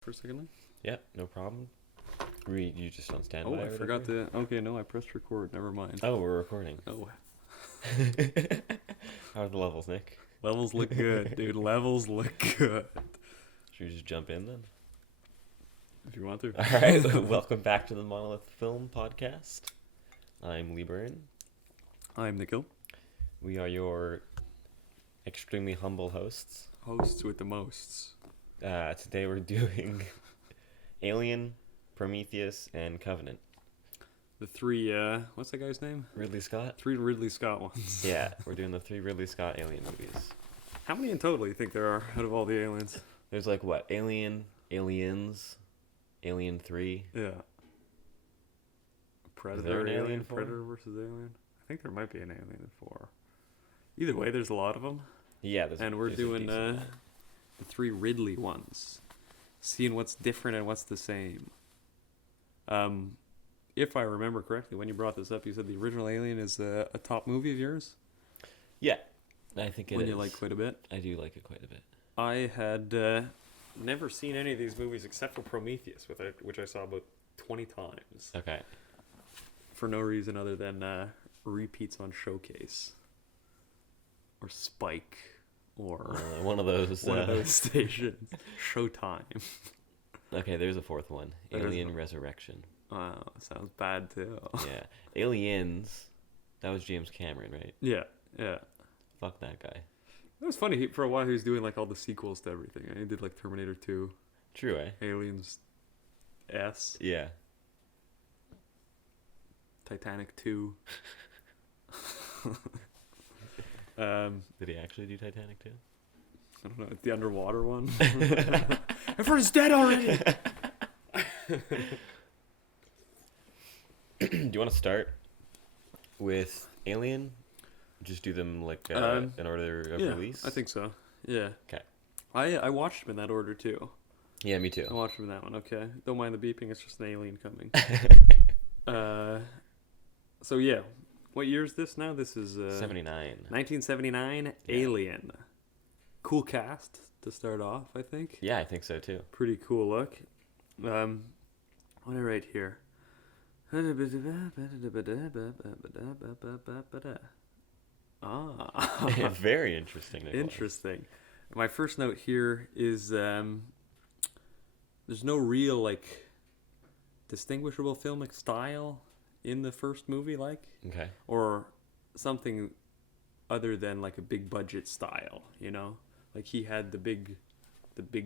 For a second. Yeah, no problem. You just on standby. Oh, I forgot to. Okay, no, I pressed record. Never mind. Oh, we're recording. Oh, How are the levels, Nick? levels look good, dude. Levels look good. Should we just jump in then? If you want to. All right. Welcome back to the Monolith Film Podcast. I'm Lee Byrne. I'm Nikhil. We are your extremely humble hosts. Hosts with the mosts. Today we're doing Alien, Prometheus, and Covenant. The three, what's that guy's name? Ridley Scott? 3 Ridley Scott ones. Yeah, we're doing the 3 Ridley Scott Alien movies. How many in total do you think there are out of all the aliens? There's like what? Aliens, Alien 3. Yeah. Is Predator, there an Alien 4? Predator versus Alien? I think there might be an Alien 4. Either way, there's a lot of them. Yeah, And we're doing the 3 Ridley ones. Seeing what's different and what's the same. If I remember correctly, when you brought this up, you said the original Alien is a top movie of yours? Yeah, I think it One is. you like quite a bit? I do like it quite a bit. I had never seen any of these movies except for Prometheus, which I saw about 20 times. Okay. For no reason other than repeats on Showcase. Or Spike. Or One of those. one of those stations. Showtime. Okay, there's a fourth one. There is Alien one. Resurrection. Wow, sounds bad too. Yeah. Aliens. That was James Cameron, right? Yeah. Fuck that guy. It was funny. For a while, he was doing like all the sequels to everything. He did like Terminator 2, True, eh? Aliens S, Yeah. Titanic 2. Did he actually do Titanic too? I don't know, the underwater one. Everyone's dead already. Do you want to start with Alien? Just do them like in order of release? I think so. Yeah. Okay. I watched them in that order too. Yeah, me too. I watched them in that one. Okay. Don't mind the beeping. It's just an alien coming. So yeah, what year is this now? This is 79. 1979. Yeah. Alien. Cool cast to start off, I think. Yeah, I think so too. Pretty cool look. What do I write here? Ah. Very interesting. Nicholas. Interesting. My first note here is there's no real like distinguishable filmic style in the first movie, like, Okay. or something other than like a big budget style, you know? Like he had the big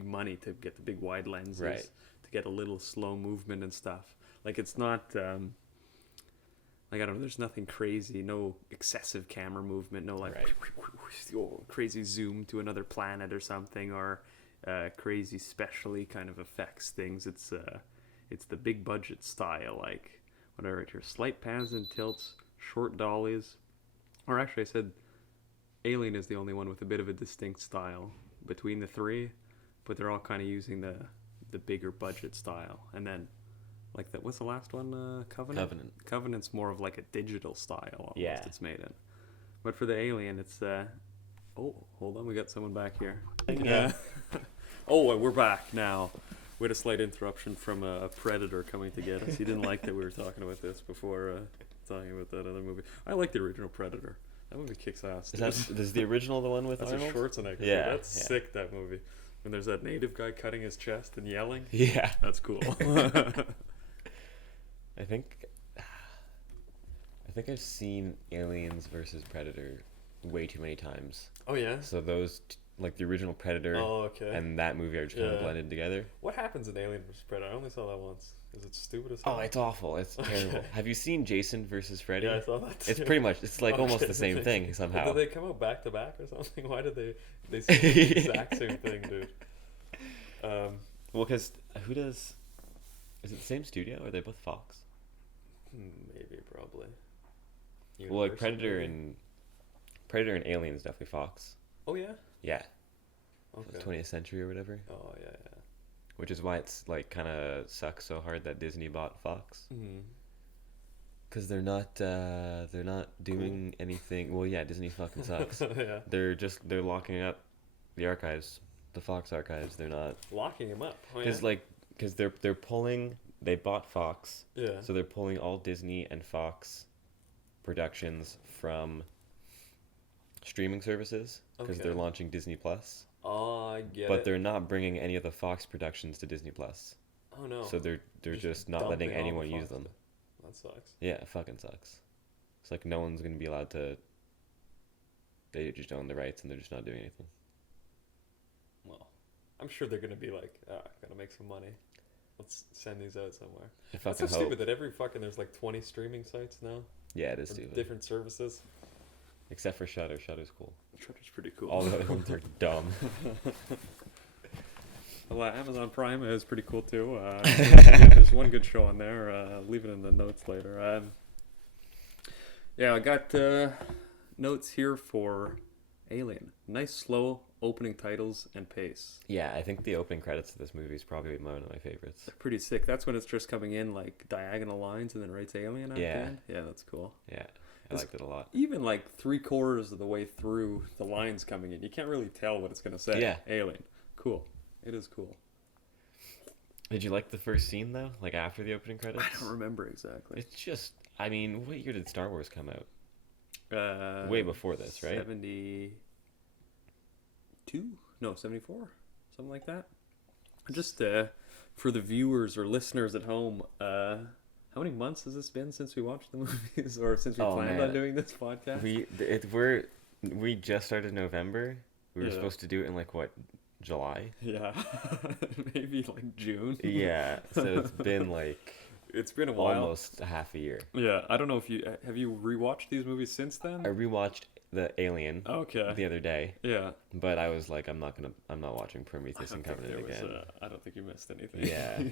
money to get the big wide lenses, Right. to get a little slow movement and stuff. Like it's not like I don't know, there's nothing crazy, no excessive camera movement, no like Right. crazy zoom to another planet or something, or crazy specially kind of effects things. It's the big budget style, like what I write here: slight pans and tilts, short dollies. Or actually, I said Alien is the only one with a bit of a distinct style between the three, but they're all kind of using the bigger budget style. And then, like that, what's the last one? Covenant. Covenant's more of like a digital style almost. Yeah. It's made in. But for the Alien, it's oh, hold on, we got someone back here. Yeah. Oh, we're back now. We had a slight interruption from a predator coming to get us. He didn't like that we were talking about this before talking about that other movie. I like the original Predator. That movie kicks ass. Is the original the one with That's Arnold? a Schwarzenegger. Yeah, That's yeah. sick, that movie. When there's that native guy cutting his chest and yelling. Yeah. That's cool. I think I've seen Aliens versus Predator way too many times. Oh, yeah? So those, like the original Predator Okay. and that movie are just kind of Yeah. blended together. What happens in Alien vs. Predator? I only saw that once. Is it stupid as Oh, hell? it's awful. It's terrible. Have you seen Jason versus Freddy? Yeah, I saw that too. It's pretty much, it's like almost Okay. the same thing somehow. Did they come out back to back or something? Why did they say the exact same thing, dude? Well, because is it the same studio or are they both Fox? Maybe, probably. Well, like Universal, Predator and Aliens definitely Fox. Oh, yeah? Yeah. Okay. 20th century or whatever. Oh, yeah. Which is why it's like kind of sucks so hard that Disney bought Fox. Mm-hmm. Because they're not doing anything. Well, yeah, Disney fucking sucks. Yeah. They're locking up the archives the Fox archives. They're not Locking him up. Oh, because they're pulling. They bought Fox, yeah. so they're pulling all Disney and Fox productions from streaming services because Okay. they're launching Disney Plus. Oh, I get But it. they're not bringing any of the Fox productions to Disney Plus. Oh no. So they're just not letting dumping all the anyone use Fox them. stuff. That sucks. Yeah, it fucking sucks. It's like no one's gonna be allowed to. They just own the rights and they're just not doing anything. Well, I'm sure they're gonna be like, gotta make some money. Let's send these out somewhere. I That's fucking so hope. stupid that every fucking there's like 20 streaming sites now. Yeah, it is Or stupid. different services. Except for Shudder. Shudder's cool. Shudder's pretty cool. All the other ones are dumb. Well, Amazon Prime is pretty cool too. Yeah, there's one good show on there. Leave it in the notes later. Yeah, I got notes here for Alien. Nice, slow opening titles and pace. Yeah, I think the opening credits of this movie is probably one of my favorites. They're pretty sick. That's when it's just coming in like diagonal lines and then writes Alien at the Yeah. end. Yeah, that's cool. Yeah, I liked it a lot. Even like 3/4 of the way through the lines coming in, you can't really tell what it's going to say. Yeah. Alien. Cool. It is cool. Did you like the first scene though? Like after the opening credits? I don't remember exactly. It's just, I mean, what year did Star Wars come out? Uh, Way before this, right? 72? No, 74? Something like that. Just for the viewers or listeners at home, how many months has this been since we watched the movies or since we planned on doing this podcast? We just started November. We were supposed to do it in like what, July? Yeah. Maybe like June. Yeah, so it's been like It's been a while. almost a half a year. Yeah, I don't know if you have you rewatched these movies since then? I rewatched the Alien Okay. the other day, Yeah. but I was like, I'm not watching Prometheus and think Covenant there was, again. I don't think you missed anything. Yeah.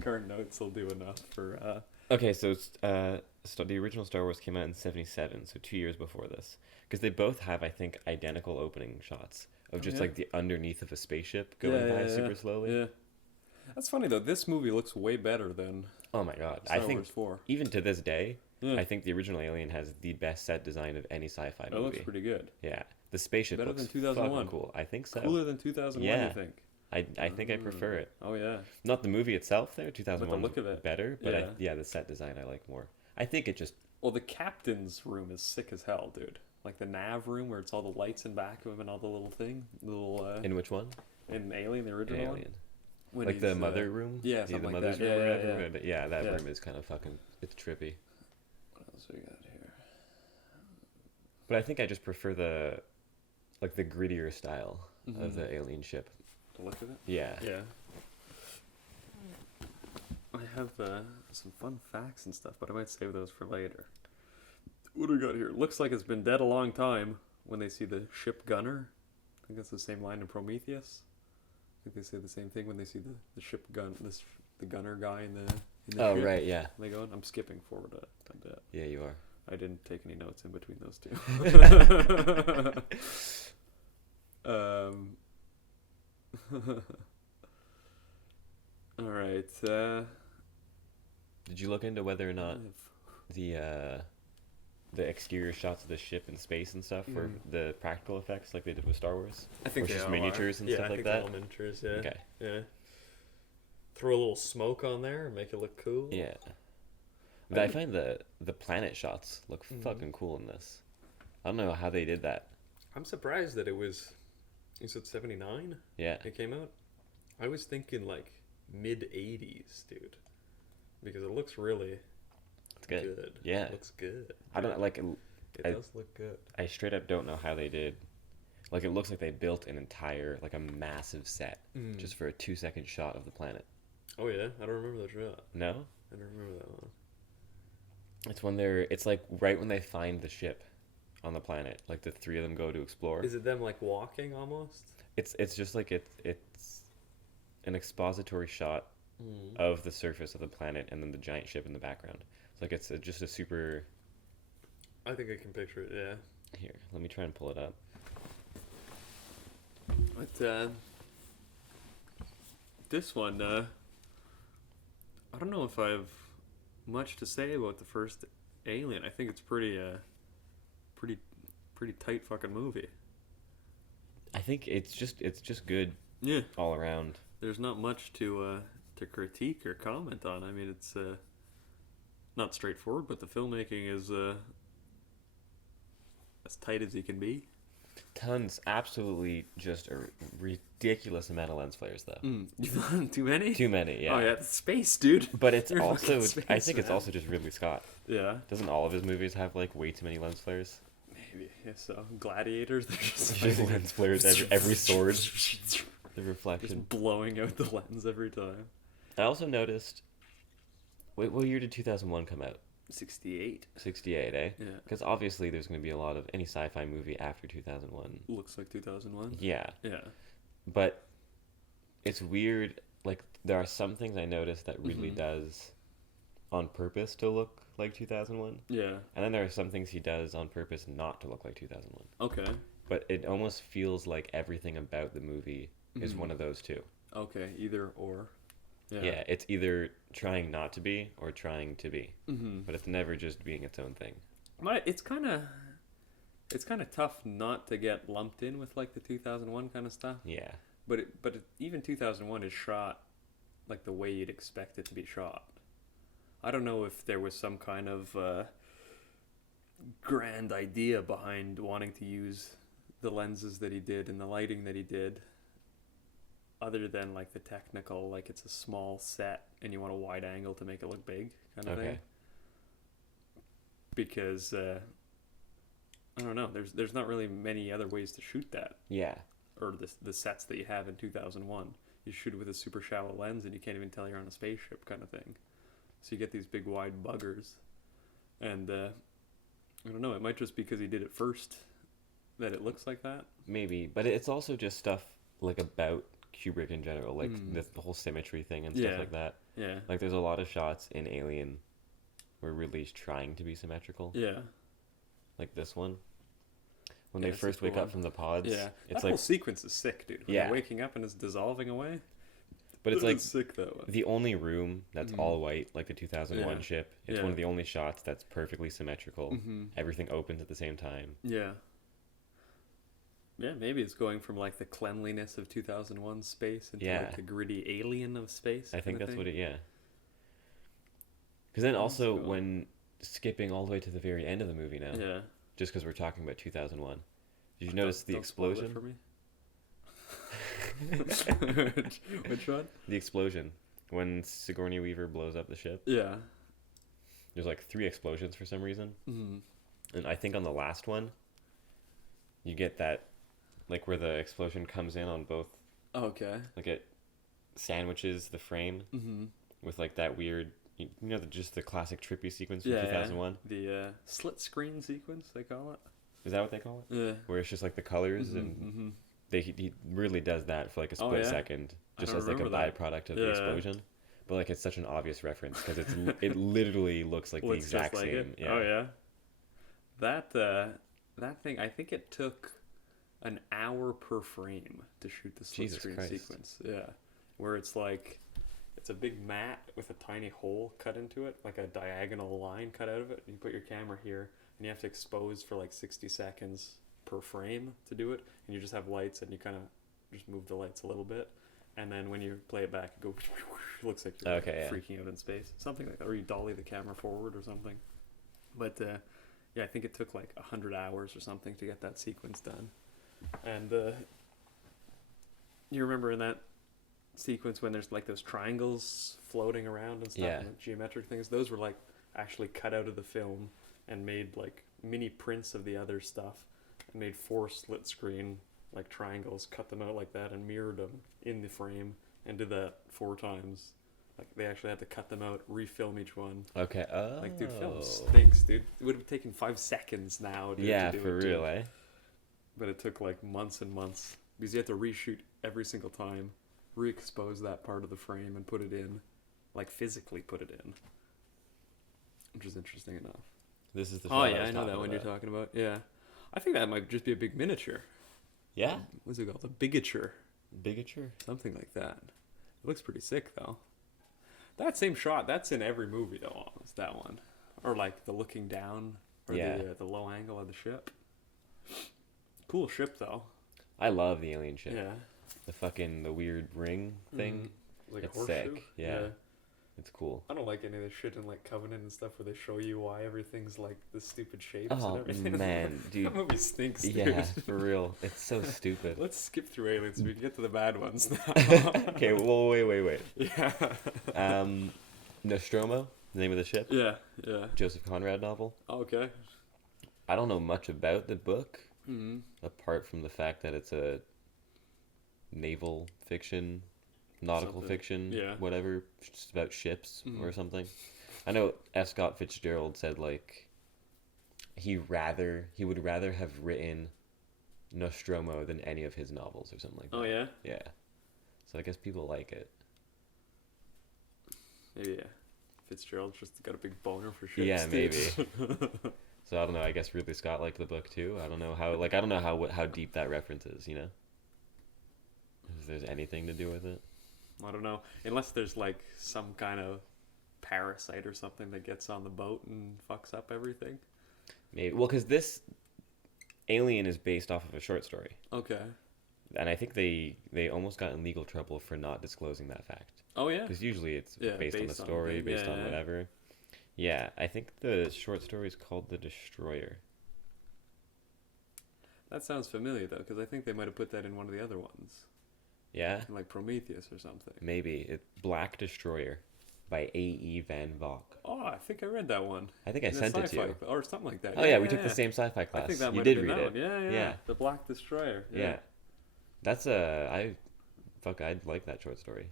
Current notes will do enough for. Okay, so the original Star Wars came out in '77, so 2 years before this, because they both have, I think, identical opening shots of just like the underneath of a spaceship going by super slowly. Yeah. That's funny though. This movie looks way better than Oh my god! Star I think Wars 4. even to this day, Yeah. I think the original Alien has the best set design of any sci-fi movie. It looks pretty good. Yeah, the spaceship Better looks than 2001. fucking cool. I think so. Cooler than 2001, Yeah. you think? I think I prefer it. Oh yeah. Not the movie itself, there. 2001 look of it. better, but Yeah. the set design I like more. I think it just Well, the captain's room is sick as hell, dude. Like the nav room where it's all the lights in back of him and all the little in which one? in Alien, the In original one. Alien. When Like the he's, mother room? yeah, the something like mother's that. room or Yeah, whatever? Yeah, that Yeah. room is kind of fucking, it's trippy. What else we got here? But I think I just prefer the grittier style of the alien ship. The look of it. Yeah. Yeah. I have some fun facts and stuff, but I might save those for later. What do we got here? Looks like it's been dead a long time when they see the ship gunner. I think that's the same line in Prometheus. I think they say the same thing when they see the ship gun, the gunner guy in the Oh, ship. right, yeah. They go, I'm skipping forward a bit. Yeah, you are. I didn't take any notes in between those two. All right. Did you look into whether or not the exterior shots of the ship in space and stuff were the practical effects like they did with Star Wars? I think or they just all miniatures are. and stuff I like think that? they're all miniatures, yeah. Okay. Yeah. Throw a little smoke on there and make it look cool. Yeah. But I find the planet shots look fucking cool in this. I don't know how they did that. I'm surprised that it was. You said 79? Yeah. It came out? I was thinking like mid 80s, dude. Because it looks really It's good. good. Yeah. It looks good. I don't like It does look good. I straight up don't know how they did. Like, it looks like they built an entire, like a massive set just for a 2-second shot of the planet. Oh yeah? I don't remember that shot. No? I don't remember that one. It's when it's like right when they find the ship on the planet. Like the three of them go to explore. Is it them like walking almost? It's just like it's an expository shot of the surface of the planet and then the giant ship in the background. It's like it's just a super. I think I can picture it, yeah. Here, let me try and pull it up. But this one, I don't know if I have much to say about the first Alien. I think it's pretty tight fucking movie. I think it's just good Yeah. all around. There's not much to critique or comment on. I mean, it's not straightforward, but the filmmaking is as tight as you can be. Tons, absolutely, just a ridiculous amount of lens flares though. Too many? Too many, yeah. Oh yeah, space, dude. But it's You're also, fucking space, I think it's man. also just Ridley Scott. Yeah. Doesn't all of his movies have like way too many lens flares? Maybe. Yeah, so Gladiators, they're just Just like, lens flares every sword, the reflection. just blowing out the lens every time. I also noticed. Wait, what year did 2001 come out? 68. 68, eh? Yeah. Because obviously there's going to be a lot of any sci-fi movie after 2001. Looks like 2001. Yeah, Yeah. but it's weird. Like there are some things I noticed that Ridley Mhm. does on purpose to look like 2001, Yeah. and then there are some things he does on purpose not to look like 2001. Okay. But it almost feels like everything about the movie is Mhm. one of those two. Okay. Either or. Yeah, it's either trying not to be or trying to be, Mm-hmm. but it's never just being its own thing. But it's kind of tough not to get lumped in with like the 2001 kind of stuff. Yeah, But even 2001 is shot like the way you'd expect it to be shot. I don't know if there was some kind of grand idea behind wanting to use the lenses that he did and the lighting that he did, other than like the technical, like it's a small set and you want a wide angle to make it look big kind of Okay. thing. Because I don't know, there's not really many other ways to shoot that, yeah, or the sets that you have in 2001. You shoot it with a super shallow lens and you can't even tell you're on a spaceship kind of thing. So you get these big wide buggers. And I don't know, it might just be because he did it first that it looks like that. maybe. But it's also just stuff like about Kubrick in general, like the whole symmetry thing and stuff Yeah. like that. Yeah. Like there's a lot of shots in Alien where Ridley's trying to be symmetrical, Yeah. like this one. When Yeah, they it's first a cool wake up one. from the pods, Yeah. it's That whole like, sequence is sick, dude. When Yeah. they're waking up and it's dissolving away. but it's like sick that way. the only room that's all white, like the 2001 Yeah. ship. It's Yeah. one of the only shots that's perfectly symmetrical. Mm-hmm. Everything opens at the same time. Yeah. Yeah, maybe it's going from like the cleanliness of 2001 space into Yeah. like the gritty alien of space. I think kinda that's thing. what it, yeah. Because then That's also cool. when skipping all the way to the very end of the movie now, Yeah. just because we're talking about 2001, did you notice the Don't spoil it explosion? for me. Which one? The explosion when Sigourney Weaver blows up the ship. Yeah. There's like 3 explosions for some reason, Mm-hmm. and I think on the last one, you get that, like where the explosion comes in on both, Okay. like it sandwiches the frame Mm-hmm. with like that weird, you know, just the classic trippy sequence from Yeah. 2001. The slit screen sequence, they call it. Is that what they call it? Yeah. Where it's just like the colors Mhm, and mhm. he really does that for like a Oh, split yeah? second, I just don't as like a remember that. byproduct of Yeah. the explosion. But like it's such an obvious reference because it literally looks like the Looks just exact like same. it. Yeah. Oh yeah. That thing, I think it took an hour per frame to shoot the split Jesus screen Christ. sequence. Yeah. Where it's like it's a big mat with a tiny hole cut into it, like a diagonal line cut out of it. You put your camera here and you have to expose for like 60 seconds per frame to do it, and you just have lights and you kind of just move the lights a little bit, and then when you play it back, it goes looks like you're Okay, yeah. freaking out in space, something like that, or you dolly the camera forward or something. But yeah, I think it took like 100 hours or something to get that sequence done. And you remember in that sequence when there's like those triangles floating around and stuff, Yeah. and the geometric things, those were like actually cut out of the film and made like mini prints of the other stuff, and made 4 split screen like triangles, cut them out like that and mirrored them in the frame, and did that 4 times. Like they actually had to cut them out, refilm each one. Okay. Oh. Like, dude, film stinks, dude. It would have taken 5 seconds now, dude, Yeah, to do for it, real, dude. eh? But it took like months and months because you had to reshoot every single time, re-expose that part of the frame and put it in, like physically put it in, which is interesting enough. This is the. Oh shot yeah, was I know that talking one about. you're talking about. Yeah, I think that might just be a big miniature. Yeah. What's it called? A bigature, Bigature. something like that. It looks pretty sick though. That same shot, that's in every movie though. Almost that one, or like the looking down, or Yeah. the low angle of the ship. Cool ship though. I love the alien ship. Yeah. The weird ring thing. Like It's a horseshoe. sick. Yeah. It's cool. I don't like any of the shit in like Covenant and stuff where they show you why everything's like the stupid shapes Oh and everything. man, dude. That movie stinks, dude. Yeah, for real. It's so stupid. Let's skip through aliens so we can get to the bad ones now. Okay, well, wait. Yeah. Nostromo, the name of the ship. Yeah. Yeah. Joseph Conrad novel. Okay. I don't know much about the book, Mm-hmm. apart from the fact that it's a naval fiction, nautical Something. fiction, Yeah. whatever, just about ships Mhm. or something. I know F. Scott Fitzgerald said like he would rather have written Nostromo than any of his novels or something like that. Oh yeah. Yeah. So I guess people like it. Maybe yeah. Fitzgerald just got a big boner for ships. Yeah, dude. maybe. So I don't know. I guess Ridley Scott liked the book too. I don't know how deep that reference is. You know, if there's anything to do with it. I don't know. Unless there's like some kind of parasite or something that gets on the boat and fucks up everything. Maybe. Well, because this Alien is based off of a short story, Okay. and I think they almost got in legal trouble for not disclosing that fact. Oh yeah. Because usually it's Yeah, based on the based on story, the- based yeah, on yeah. whatever. Yeah, I think the short story is called The Destroyer. That sounds familiar though, because I think they might have put that in one of the other ones, Yeah, like Prometheus or something. maybe. It's Black Destroyer by A.E. Van Vogt. Oh, I think I read that one. I think I In the sent it to sci-fi you. or something like that. Oh yeah, we took the same sci-fi class. I think that You might did have been read that it. one. Yeah, Yeah. The Black Destroyer. Yeah. That's I like that short story.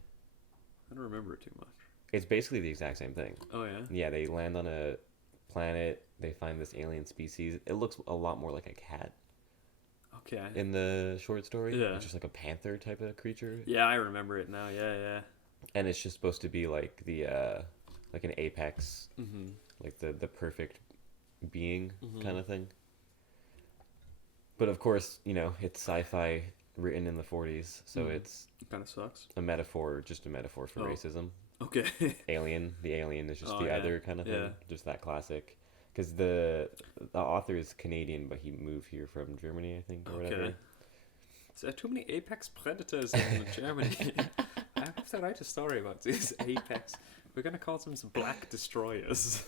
I don't remember it too much. It's basically the exact same thing. Oh yeah. Yeah, they land on a planet, they find this alien species. It looks a lot more like a cat Okay. in the short story. Yeah. It's just like a panther type of creature. Yeah, I remember it now. Yeah, yeah. And it's just supposed to be like the like an apex, Mm-hmm. like the perfect being Mhm. kind of thing. But of course, it's sci-fi written in the 40s, so Mhm. it's Kind of sucks. a metaphor, just a metaphor for Oh. racism. Okay. The alien is just Oh, the yeah. other kind of thing, Yeah. just that classic. Because the author is Canadian, but he moved here from Germany, I think, or whatever. Okay. Is there too many apex predators in Germany? I have to write a story about these apex. We're gonna call them Black Destroyers.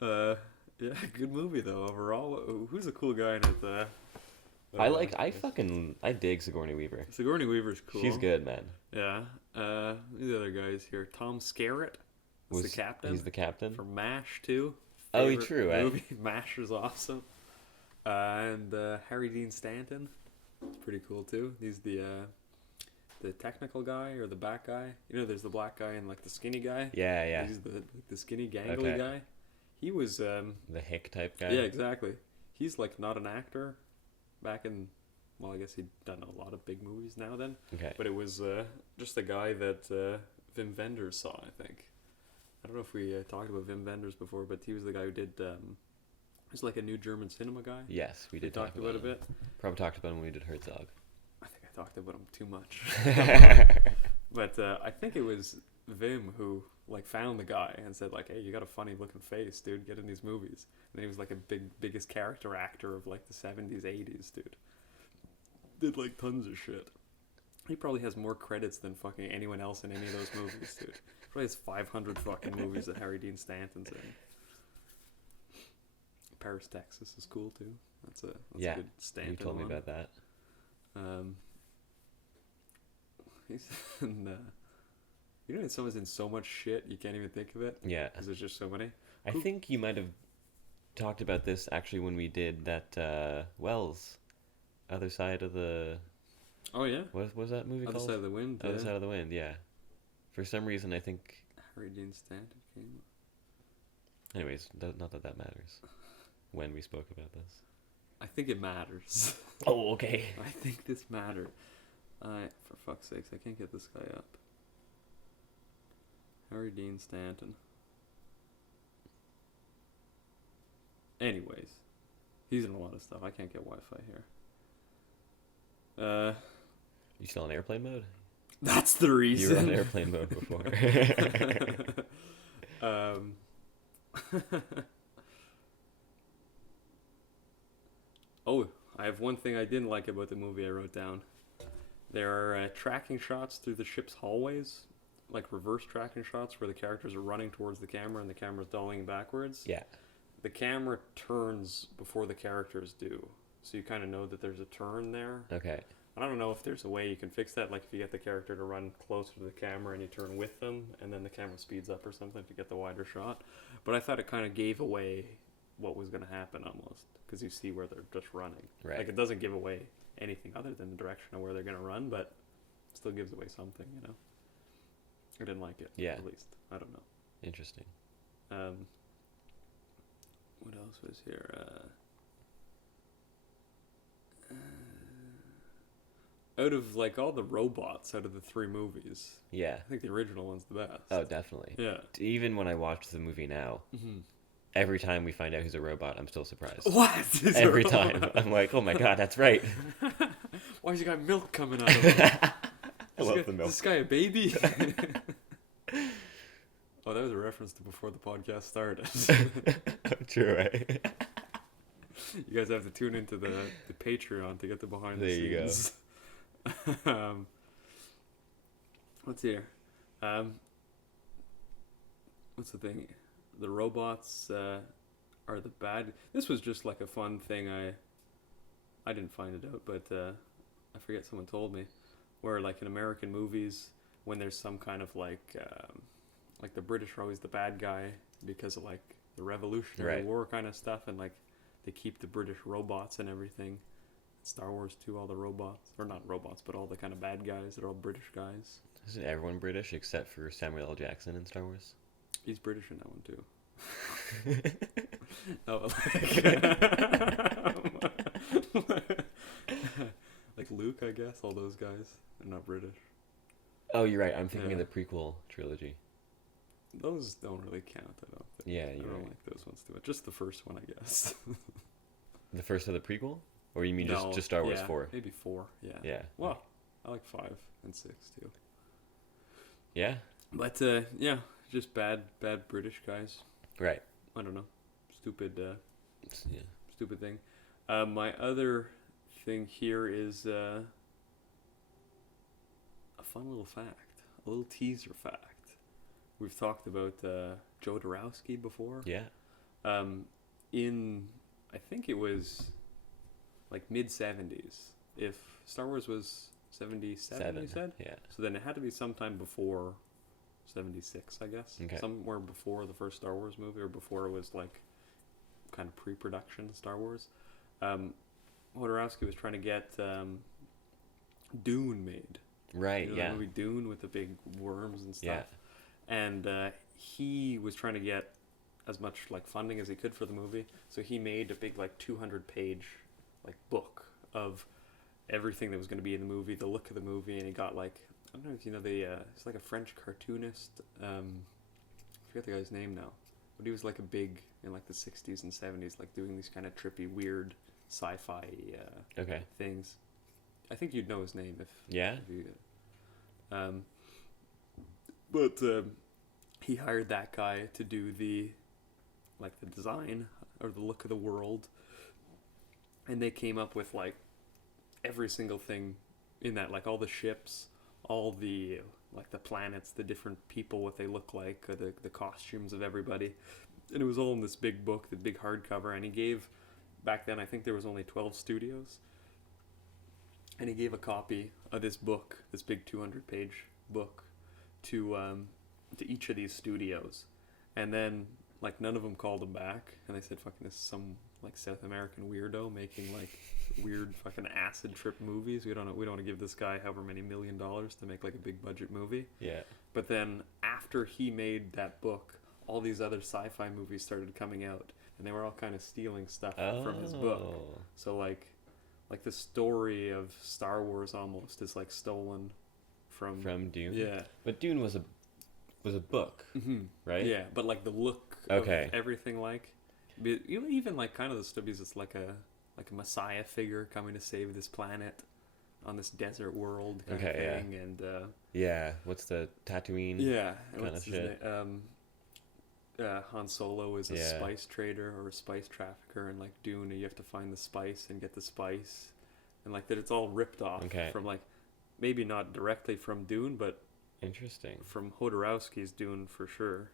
Yeah, good movie though overall. Who's a cool guy in it? I dig Sigourney Weaver. Sigourney Weaver's cool. She's good, man. Yeah. The other guys here. Tom Skerritt was the captain. He's the captain. From MASH too. Oh, Favorite true. Movie. MASH is awesome. And Harry Dean Stanton, pretty cool too. He's the technical guy or the back guy. There's the black guy and like the skinny guy. Yeah, yeah. He's the skinny gangly Okay. guy. He was The hick type guy. yeah, exactly. He's like not an actor. Back in, well, I guess he'd done a lot of big movies now then. Okay. But it was just the guy that Wim Wenders saw, I think. I don't know if we talked about Wim Wenders before, but he was the guy who did. He's like a new German cinema guy. Yes, we did talked about a him. bit. Probably talked about him when we did Herzog. I think I talked about him too much. But I think it was Wim who like found the guy and said like, "Hey, you got a funny looking face, dude. Get in these movies." And then he was like a biggest character actor of like the 70s, 80s, dude. Did like tons of shit. He probably has more credits than fucking anyone else in any of those movies, dude. Probably has 500 fucking movies that Harry Dean Stanton's in. Paris, Texas is cool too. That's a good Stanton. You told me one. about that. He's in, someone's in so much shit you can't even think of it Yeah. because there's just so many. I think you might have talked about this actually when we did that Wells, Other Side of the... Oh yeah, What was that movie Other called? Side of the Wind. Other Yeah. Side of the Wind, yeah. For some reason, I think... Harry Dean Stanton came. Anyways, not that matters. When we spoke about this. I think it matters. Oh, okay. I think this mattered. For fuck's sakes, I can't get this guy up. Harry Dean Stanton. Anyways, he's in a lot of stuff. I can't get Wi-Fi here. You still on airplane mode? That's the You reason. were on airplane mode before. Oh, I have one thing I didn't like about the movie I wrote down. There are tracking shots through the ship's hallways, like reverse tracking shots where the characters are running towards the camera and the camera's dollying backwards. Yeah. The camera turns before the characters do, so you kind of know that there's a turn there. Okay. I don't know if there's a way you can fix that, like if you get the character to run closer to the camera and you turn with them, and then the camera speeds up or something to get the wider shot. But I thought it kind of gave away what was going to happen almost, because you see where they're just running. Right. Like it doesn't give away anything other than the direction of where they're going to run, but it still gives away something, you know. I didn't like it. Yeah. At least I don't know. Interesting. What else was here? Out of like all the robots out of the 3 movies, Yeah. I think the original one's the best. Oh, definitely. Yeah. Even when I watch the movie now, every time we find out who's a robot, I'm still surprised. What? Every time. I'm like, oh my god, that's right. Why's he got milk coming out of him? I love the milk. Is this guy a baby? Oh, that was a reference to before the podcast started. True, right? You guys have to tune into the Patreon to get the behind the scenes. There you go. What's here? What's the thing? The robots are the bad. This was just like a fun thing. I didn't find it out, but I forget, someone told me, where like in American movies, when there's some kind of like the British are always the bad guy because of like the Revolutionary War kind of stuff, and like they keep the British robots and everything. Star Wars too, all the robots, or not robots, but all the kind of bad guys, they're all British guys. Isn't everyone British except for Samuel L. Jackson in Star Wars? He's British in that one too. Like Luke, I guess. All those guys are not British. Oh, you're right. I'm thinking of the prequel trilogy. Those don't really count, I don't think. Yeah, I you're don't right. like those ones too much. Just the first one, I guess. The first of the prequel? Or you mean No, just Star Wars 4? Maybe 4, yeah. Yeah. Well, I like 5 and 6 too. Yeah? But, yeah, just bad British guys. Right. I don't know. Stupid Yeah. stupid thing. My other thing here is a fun little fact, a little teaser fact. We've talked about Joe Dorowski before. Yeah. In, I think it was like mid-70s. If Star Wars was 77, you said? Yeah. So then it had to be sometime before 76, I guess. Okay. Somewhere before the first Star Wars movie, or before it was like kind of pre-production Star Wars. Jodorowsky was trying to get Dune made. Right, You know, yeah. the movie Dune with the big worms and stuff. Yeah. And he was trying to get as much like funding as he could for the movie, so he made a big like 200-page like book of everything that was going to be in the movie, the look of the movie, and he got like, I don't know if you know he's like a French cartoonist. I forget the guy's name now, but he was like a big in like the 60s and 70s, like doing these kind of trippy, weird sci-fi Okay. things. I think you'd know his name if Yeah? if you, but he hired that guy to do the design or the look of the world, and they came up with like every single thing in that, like all the ships, all the like the planets, the different people, what they look like, the costumes of everybody, and it was all in this big book, the big hardcover. And he gave, back then I think there was only 12 studios, and he gave a copy of this book, this big 200-page book, to each of these studios, and then like none of them called him back, and they said, "Fucking, this is some like South American weirdo making like weird fucking acid trip movies. We don't want to give this guy however many $1 million to make like a big budget movie." Yeah. But then after he made that book, all these other sci-fi movies started coming out, and they were all kind of stealing stuff from his book. So like the story of Star Wars almost is like stolen from Dune? Yeah. But Dune was a book, right? Yeah, but like the look Okay. of everything, like even like kind of the studies, it's like a messiah figure coming to save this planet on this desert world kind of Okay, thing, and Yeah. What's the Tatooine? yeah, Kinda what's his shit. name? Han Solo is a Yeah. spice trader or a spice trafficker, and like Dune, you have to find the spice and get the spice, and like that it's all ripped off from like maybe not directly from Dune, but Interesting. from Hodorowski's Dune for sure.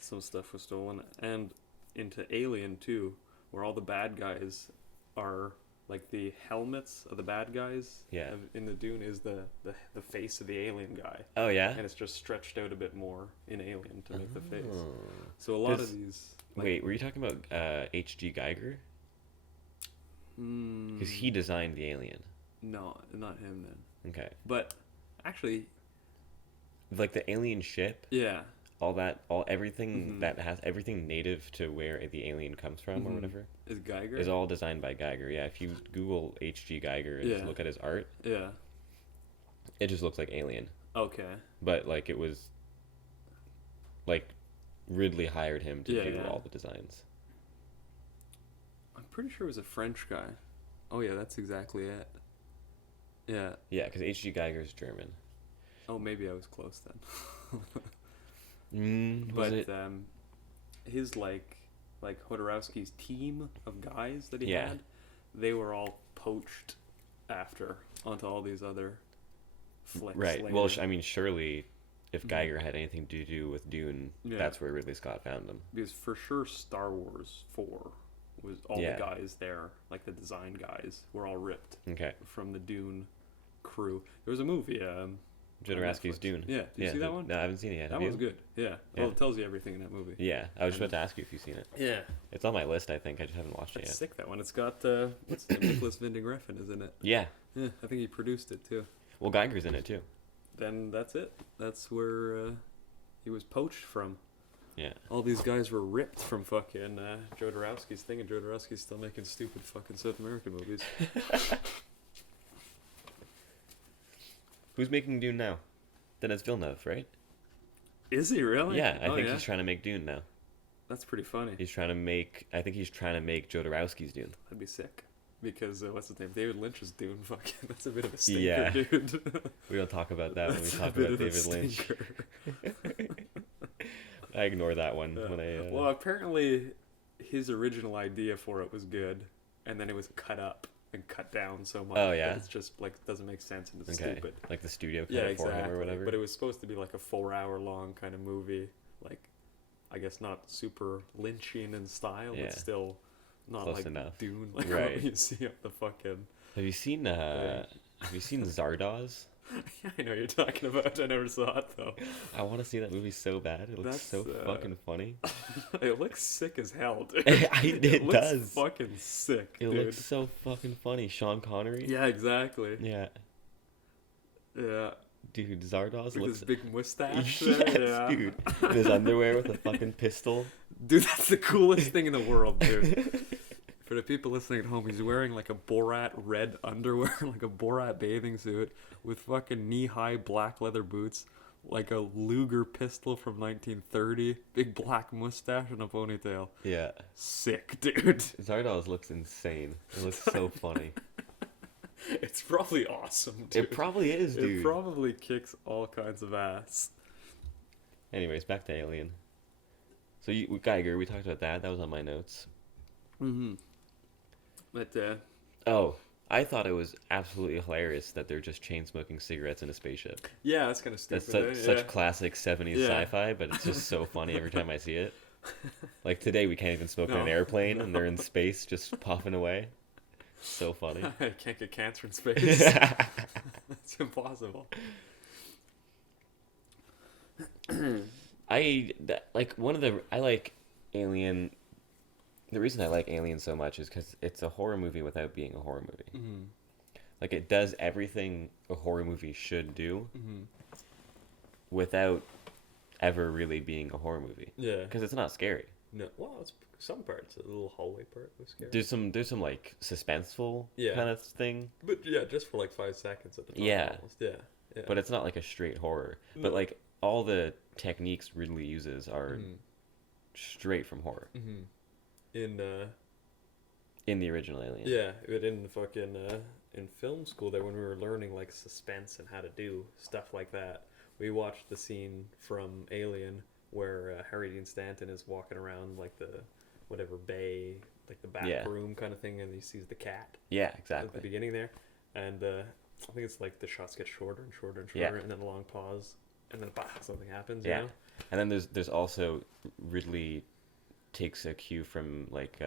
Some stuff was stolen, and into Alien too, where all the bad guys are like the helmets of the bad guys. Yeah. In the Dune is the face of the alien guy. Oh yeah. And it's just stretched out a bit more in Alien to make the face. So a lot of these. Like, wait, were you talking about H.G. Geiger? Because he designed the Alien. No, not him then. Okay. But actually, like the alien ship. Yeah. Everything that has everything native to where the alien comes from or whatever is Geiger. Is all designed by Geiger. Yeah. If you Google H.G. Geiger and just look at his art. Yeah. It just looks like Alien. Okay. But like it was. Like, Ridley hired him to do all the designs. I'm pretty sure it was a French guy. Oh yeah, that's exactly it. Yeah. Yeah, because H.G. Geiger's German. Oh, maybe I was close then. But his like Hodorowski's team of guys that he had, they were all poached after onto all these other flicks. Right. Later. Well, I mean, surely if Geiger had anything to do with Dune, that's where Ridley Scott found him. Because for sure, Star Wars 4 was all the guys there, like the design guys, were all ripped. From the Dune crew. There was a movie. Jodorowsky's Dune. Yeah, did you see that one? No, I haven't seen it yet. That one's good. Yeah. Well, it tells you everything in that movie. Yeah, I was just about to ask you if you've seen it. Yeah. It's on my list, I think. I just haven't watched it yet. It's sick, that one. It's got, Nicholas Winding Refn is in it. Yeah. Yeah, I think he produced it, too. Well, Geiger's in it, too. Then that's it. That's where he was poached from. Yeah. All these guys were ripped from fucking Jodorowsky's thing, and Jodorowsky's still making stupid fucking South American movies. Who's making Dune now? Then it's Villeneuve, right? Is he really? Yeah, I think he's trying to make Dune now. That's pretty funny. I think he's trying to make Jodorowsky's Dune. That'd be sick. Because, what's his name? David Lynch's Dune, fucking, that's a bit of a stinker, dude. We don't talk about that when we talk about David Lynch. I ignore that one when I... Well, apparently his original idea for it was good, and then it was cut up and cut down so much. Oh, yeah? That it's just, like, doesn't make sense and it's stupid. Like the studio cut it for him or whatever? But it was supposed to be, like, a 4-hour long kind of movie. Like, I guess not super Lynchian in style, but still... Not close like enough. Dune, like what you see on the fucking... Have you seen Zardoz? Yeah, I know what you're talking about. I never saw it, though. I want to see that movie so bad. It looks so fucking funny. It looks sick as hell, dude. It does. Looks fucking sick, dude. It looks so fucking funny. Sean Connery? Yeah, exactly. Yeah. Yeah. Dude, Zardoz looks... His big mustache yes, dude. In his underwear with a fucking pistol. Dude, that's the coolest thing in the world, dude. For the people listening at home, he's wearing like a Borat red underwear, like a Borat bathing suit, with fucking knee-high black leather boots, like a Luger pistol from 1930, big black mustache and a ponytail. Yeah. Sick, dude. Zardoz looks insane. It looks so funny. It's probably awesome, dude. It probably is, dude. It probably kicks all kinds of ass. Anyways, back to Alien. So, Geiger, we talked about that. That was on my notes. Mm-hmm. But, oh, I thought it was absolutely hilarious that they're just chain-smoking cigarettes in a spaceship. Yeah, that's kind of stupid. That's such classic 70s sci-fi, but it's just so funny every time I see it. Like, today we can't even smoke in an airplane, and they're in space just puffing away. So funny. I can't get cancer in space. It's impossible. I like Alien. The reason I like Alien so much is because it's a horror movie without being a horror movie. Mm-hmm. Like, it does everything a horror movie should do without ever really being a horror movie. Yeah. Because it's not scary. No. Well, it's some parts. The little hallway part was scary. There's some like suspenseful kind of thing. But yeah, just for like 5 seconds at the top. Yeah. Almost. Yeah. But it's not like a straight horror. No. But like all the techniques Ridley uses are straight from horror. Mm-hmm. In the original Alien. Yeah, but in the fucking in film school there, when we were learning like suspense and how to do stuff like that, we watched the scene from Alien where Harry Dean Stanton is walking around like the whatever bay, like the back Yeah. room kind of thing, and he sees the cat Yeah, at the exactly. beginning there, and I think it's like the shots get shorter and shorter and Yeah. shorter, and then a long pause, and then bah, something happens. Yeah. You know? And then there's also Ridley takes a cue from like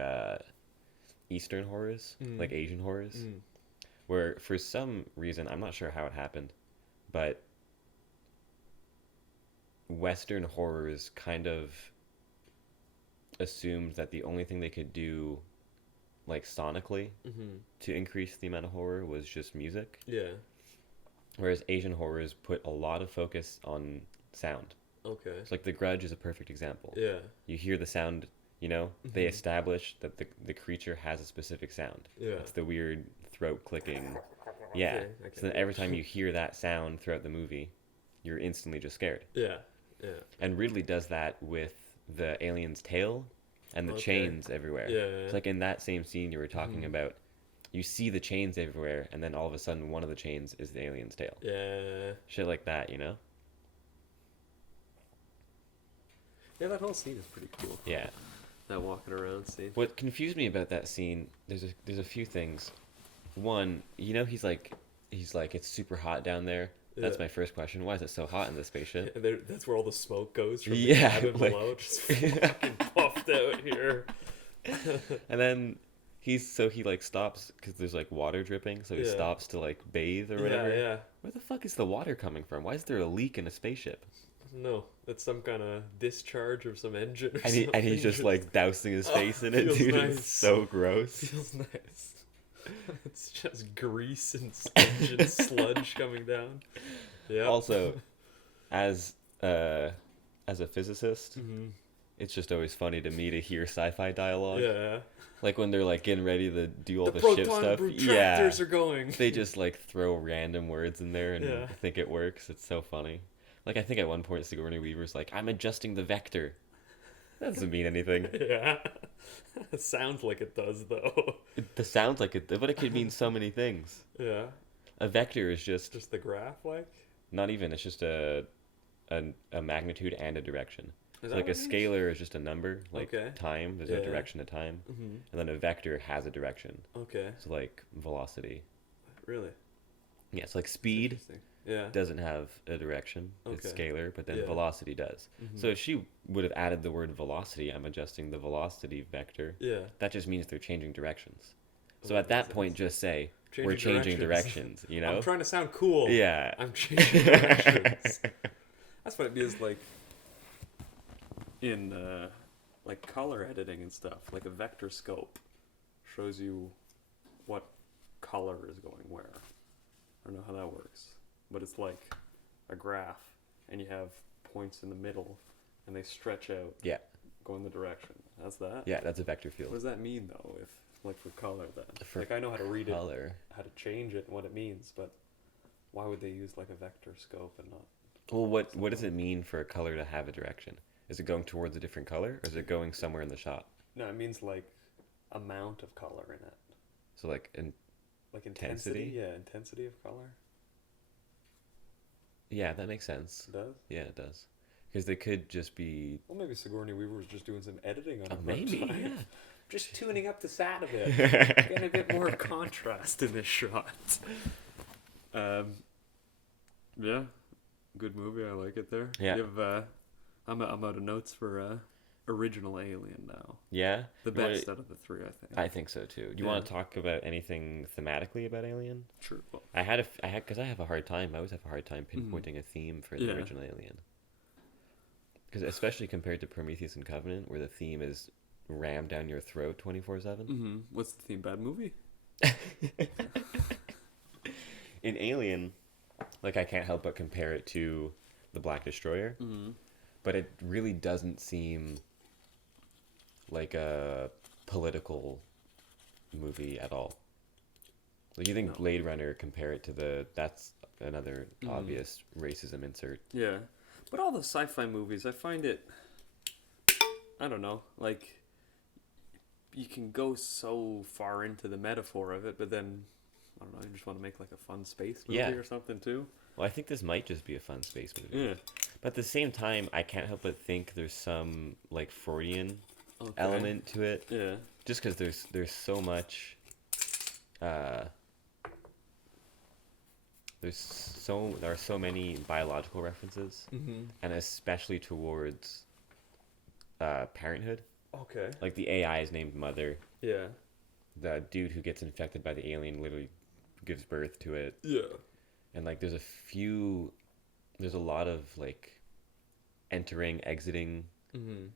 Eastern horrors, like Asian horrors, where for some reason, I'm not sure how it happened, but Western horrors kind of assumed that the only thing they could do, like sonically, to increase the amount of horror was just music. Yeah. Whereas Asian horrors put a lot of focus on sound. Okay. It's like The Grudge is a perfect example. Yeah. You hear the sound, you know, they establish that the creature has a specific sound. Yeah. It's the weird throat clicking. Yeah. Okay, So then every time you hear that sound throughout the movie, you're instantly just scared. Yeah. Yeah. And Ridley does that with the alien's tail and the chains everywhere. Yeah. It's like in that same scene you were talking about, you see the chains everywhere, and then all of a sudden one of the chains is the alien's tail. Yeah. Shit like that, you know? Yeah, that whole scene is pretty cool. Yeah. That walking around scene. What confused me about that scene, there's a few things. One, you know, he's like, it's super hot down there. That's Yeah. my first question. Why is it so hot in the spaceship? And that's where all the smoke goes from Yeah, the cabin like- below. Just fucking puffed out here. And then he like stops because there's like water dripping, so he Yeah. stops to like bathe or whatever. Yeah. Where the fuck is the water coming from? Why is there a leak in a spaceship? No, that's some kind of discharge of some engine or And something. he's just like dousing his face in it, feels dude. nice. It's so gross. Feels nice. It's just grease and engine sludge coming down. Yeah. Also, as a physicist, it's just always funny to me to hear sci-fi dialogue. Yeah. Like when they're like getting ready to do all The the ship proton stuff. retractors are going. They just like throw random words in there and Yeah. think it works. It's so funny. Like I think at one point Sigourney Weaver's like, "I'm adjusting the vector." That doesn't mean anything. Yeah. It sounds like it does though. It sounds like it, but it could mean so many things. Yeah. A vector is just Just the graph, like. not even. It's just a magnitude and a direction. Is So that like a what it is? scalar is just a number, like Okay. time. There's Yeah. a direction to time, Mm-hmm. and then a vector has a direction. Okay. So like velocity. Really. Yeah, it's like speed Interesting. Yeah. doesn't have a direction. It's Okay. scalar, but then Yeah. velocity does. Mhm. So if she would have added the word velocity, I'm adjusting the velocity vector. Yeah. That just means they're changing directions. So Oh, at that makes point, sense. just say Changing we're changing directions. directions. You know? I'm trying to sound cool. Yeah. I'm changing directions. That's what it is like in like color editing and stuff. Like a vector scope shows you what color is going where. I don't know how that works, but it's like a graph, and you have points in the middle, and they stretch out. Yeah. Go in the direction. That's that. Yeah, that's a vector What field. does that mean though? If like for color, then For like I know how to read it, color. how to change it, and what it means, but why would they use like a vector scope and not? Well, what does it mean for a color to have a direction? Is it going towards a different color, or is it going somewhere in the shot? No, it means like amount of color in it. So like in Like intensity? Intensity? Yeah, intensity of color. yeah, that makes sense. It does? Yeah, it does. Because they could just be Well, maybe Sigourney Weaver was just doing some editing on it. maybe, yeah. Just tuning up the sat a bit. Getting a bit more contrast in this shot. Yeah. Good movie. I like it there. Yeah. You have, I'm out of notes for original Alien now. Yeah. The You wanna- best out of the three, I think. I think so too. Do you Yeah. want to talk about anything thematically about Alien? True. Well, Because I have a hard time. I always have a hard time pinpointing a theme for the Yeah. original Alien. Because especially compared to Prometheus and Covenant, where the theme is rammed down your throat 24/7. What's the theme? Bad movie? In Alien, like I can't help but compare it to the Black Destroyer, but it really doesn't seem like a political movie at all. Like you think No. Blade Runner, compare it to that's another obvious racism insert. Yeah. But all the sci-fi movies, I find it, I don't know, like, you can go so far into the metaphor of it, but then, I don't know, you just want to make like a fun space movie Yeah. or something too. Well, I think this might just be a fun space movie. Yeah. But at the same time, I can't help but think there's some like Freudian Okay. element to it, Yeah. just because there's so much, uh, there are so many biological references, Mm-hmm. and especially towards parenthood. Okay. Like the AI is named Mother. Yeah. The dude who gets infected by the alien literally gives birth to it, Yeah. and like there's a lot of like entering, exiting, Mm-hmm.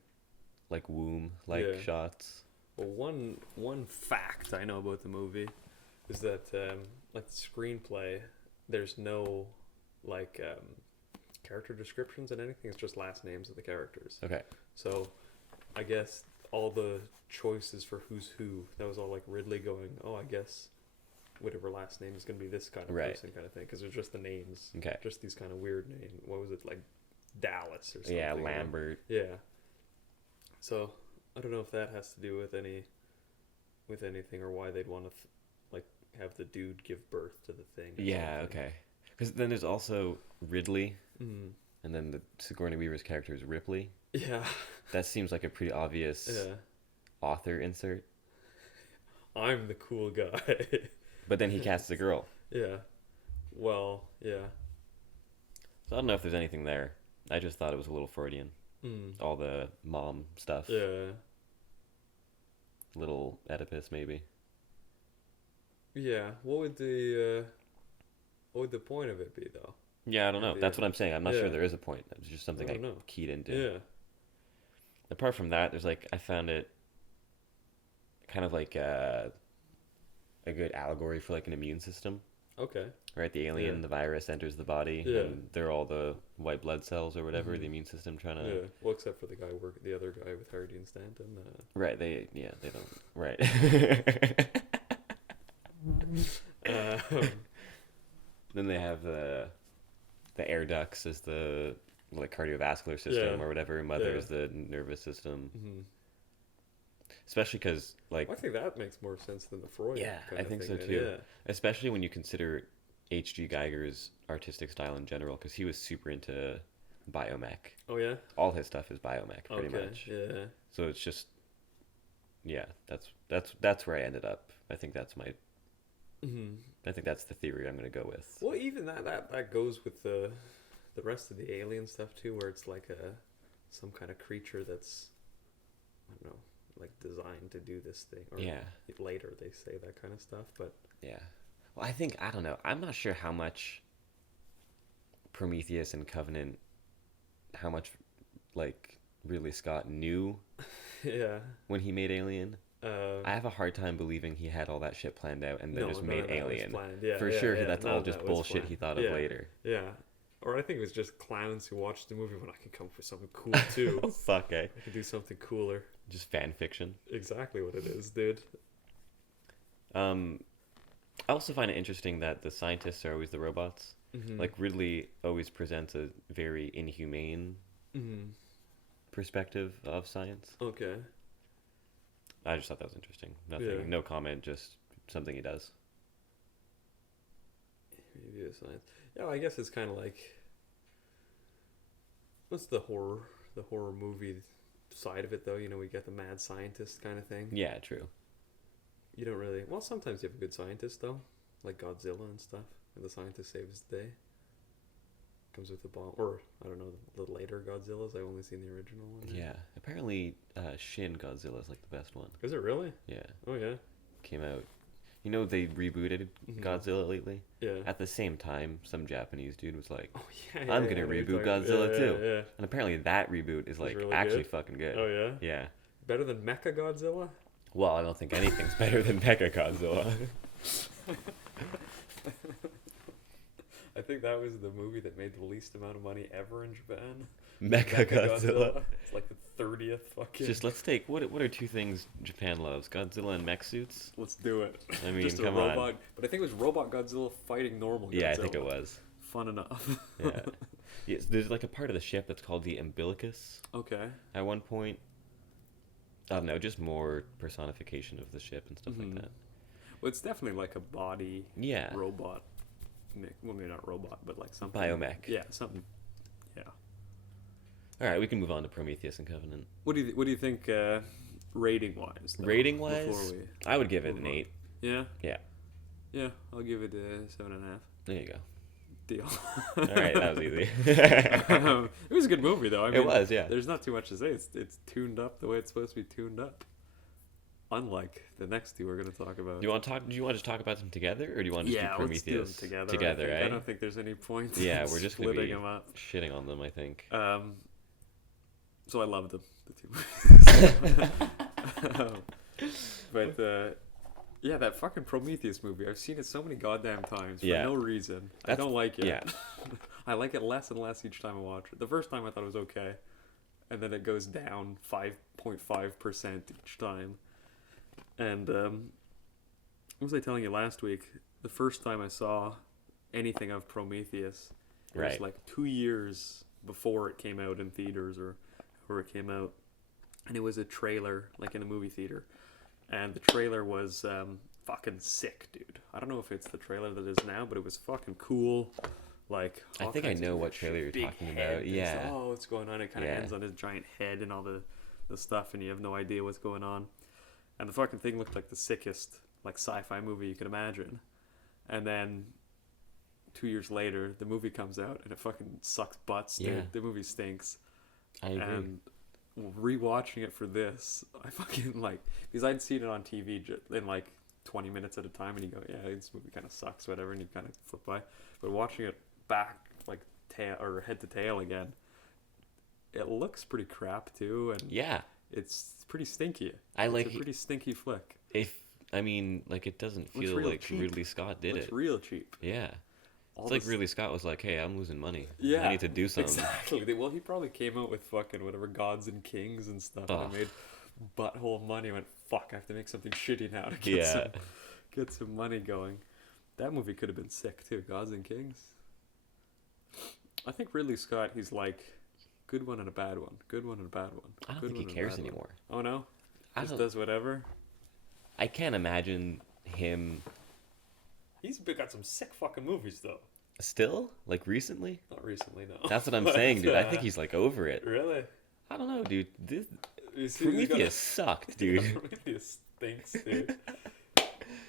like womb like Yeah. shots. Well, one fact I know about the movie is that like the screenplay, there's no like character descriptions and anything. It's just last names of the characters. Okay. So, I guess all the choices for who's who, that was all like Ridley going, oh, I guess whatever last name is going to be this kind of Right. person kind of thing. Because there's just the names. Okay. Just these kind of weird names. What was it, like Dallas or something? Yeah, you know? Lambert. Yeah. So, I don't know if that has to do with anything or why they'd want to like have the dude give birth to the thing. Or Yeah, something. okay. Because then there's also Ridley, Mm. and then the Sigourney Weaver's character is Ripley. Yeah. That seems like a pretty obvious Yeah. author insert. I'm the cool guy. But then he casts a girl. Yeah. Well, yeah. So I don't know if there's anything there. I just thought it was a little Freudian. Mm. All the mom stuff. Yeah. Little Oedipus, maybe. Yeah. What would the point of it be though? Yeah, I don't know. Yeah. That's what I'm saying. I'm not Yeah. sure there is a point. It's just something I I don't know. keyed into. Yeah. Apart from that, there's like I found it kind of like a good allegory for like an immune system. Okay. Right, the alien, Yeah. the virus enters the body, Yeah. and they're all the white blood cells or whatever, Mhm. the immune system trying to. Yeah. Well, except for the other guy with Hardy and Stanton. Right, they don't. Right. Um, Then they have the air ducts as the like cardiovascular system Yeah. or whatever. Mother Yeah. is the nervous system, mhm. especially because like I think that makes more sense than the Freud. Yeah, kind I of think thing, so man. too. Yeah. especially when you consider H.G. Geiger's artistic style in general, because he was super into biomech. Oh yeah. All his stuff is biomech, pretty Okay. much. Yeah. So it's just, yeah, that's where I ended up. I think that's Mhm. I think that's the theory I'm gonna go with. Well, even that goes with the rest of the alien stuff too, where it's like some kind of creature that's, I don't know, like designed to do this thing. Or Yeah, later they say that kind of stuff, but yeah. Well, I don't know. I'm not sure how much Prometheus and Covenant, how much like Ridley Scott knew yeah. when he made Alien. I I have a hard time believing he had all that shit planned out and then just made Alien. Yeah, For yeah, sure, yeah. that's None all of just that was bullshit planned. he thought Yeah, of later. Yeah. Or I think it was just clowns who watched the movie when I can come up with something cool too. Oh, fuck, eh? I can do something cooler. Just fan fiction. Exactly what it is, dude. I also find it interesting that the scientists are always the robots. Mm-hmm. Like Ridley always presents a very inhumane Mm-hmm. perspective of science. Okay. I just thought that was interesting. Nothing, Yeah. no comment, just something he does. Maybe a science. Yeah, I guess it's kind of like, what's the horror movie side of it though? You know, we get the mad scientist kind of thing. Yeah, true. You don't really. Well, sometimes you have a good scientist though, like Godzilla and stuff, and the scientist saves the day. Comes with a bomb, or I don't know, the later Godzillas. I've only seen the original one. Yeah. Apparently, Shin Godzilla is like the best one. Is it really? Yeah. Oh yeah. Came out. You know, they rebooted Mhm. Godzilla lately. Yeah. At the same time, some Japanese dude was like, Oh yeah. I'm yeah, gonna yeah, we reboot talked- Godzilla yeah, too. Yeah. and apparently that reboot is like really actually good? fucking good. Oh yeah. Yeah. Better than Mecha Godzilla. Well, I don't think anything's better than Mecha Godzilla. I think that was the movie that made the least amount of money ever in Japan. Mecha Godzilla. It's like the 30th fucking. Just let's take what are two things Japan loves? Godzilla and mech suits. Let's do it. I mean, Just a come robot, on. but I think it was Robot Godzilla fighting normal Godzilla. Yeah, I think it was. Fun enough. Yeah. Yes, there's like a part of the ship that's called the umbilicus. Okay. At one point, I don't know, just more personification of the ship and stuff Mhm. like that. Well, it's definitely like a body Yeah. robot. Well, maybe not robot, but like something. Biomech. Yeah, something. Yeah. All right, we can move on to Prometheus and Covenant. What do you think rating wise? Rating wise, I would give it an 8. Yeah. Yeah. Yeah, I'll give it a 7.5. There you go. Deal. All right, that was easy. It was a good movie, though. I mean, it was, yeah. There's not too much to say. It's tuned up the way it's supposed to be tuned up. Unlike the next two we're going to talk about. Do you want to just talk about them together, or do you want to just do Prometheus let's do them together? I don't think there's any point. Yeah, we're just going to be them up. shitting on them, I think. So I loved them, the two movies. Yeah, that fucking Prometheus movie. I've seen it so many goddamn times for no reason. I don't like it. Yeah. I like it less and less each time I watch it. The first time I thought it was okay, and then it goes down 5.5% each time. And what was I telling you last week? The first time I saw anything of Prometheus, it was like 2 years before it came out in theaters or where it came out, and it was a trailer, like in a movie theater, and the trailer was fucking sick, dude. I don't know if it's the trailer that is now, but it was fucking cool. Like, I think I know what trailer you're talking about. Yeah. Oh, what's going on? It kind of ends on his giant head and all the stuff, and you have no idea what's going on. And the fucking thing looked like the sickest, like, sci-fi movie you could imagine. And then 2 years later, the movie comes out, and it fucking sucks butts, dude. Yeah. The movie stinks. I agree. And rewatching it for this, I fucking, like, because I'd seen it on TV in, like, 20 minutes at a time, and you go, yeah, this movie kind of sucks, whatever, and you kind of flip by. But watching it back, like, tail or head to tail again, it looks pretty crap, too, and yeah. It's pretty stinky. It's a pretty stinky flick. It doesn't feel like cheap. Ridley Scott did it. It's real cheap. Yeah. It's like Ridley Scott was like, hey, I'm losing money. Yeah. I need to do something. Exactly. Well, he probably came out with fucking whatever Gods and Kings and stuff. And made butthole money. Went, fuck, I have to make something shitty now to get some money going. That movie could have been sick too. Gods and Kings. I think Ridley Scott, he's like, good one and a bad one. Good one and a bad one. I don't think he cares anymore. Oh no? Just does whatever? I can't imagine him. He's got some sick fucking movies though. Still? Like recently? Not recently, no. That's what I'm saying, dude. I think he's like over it. Really? I don't know, dude. Prometheus sucked, dude. Prometheus stinks, dude.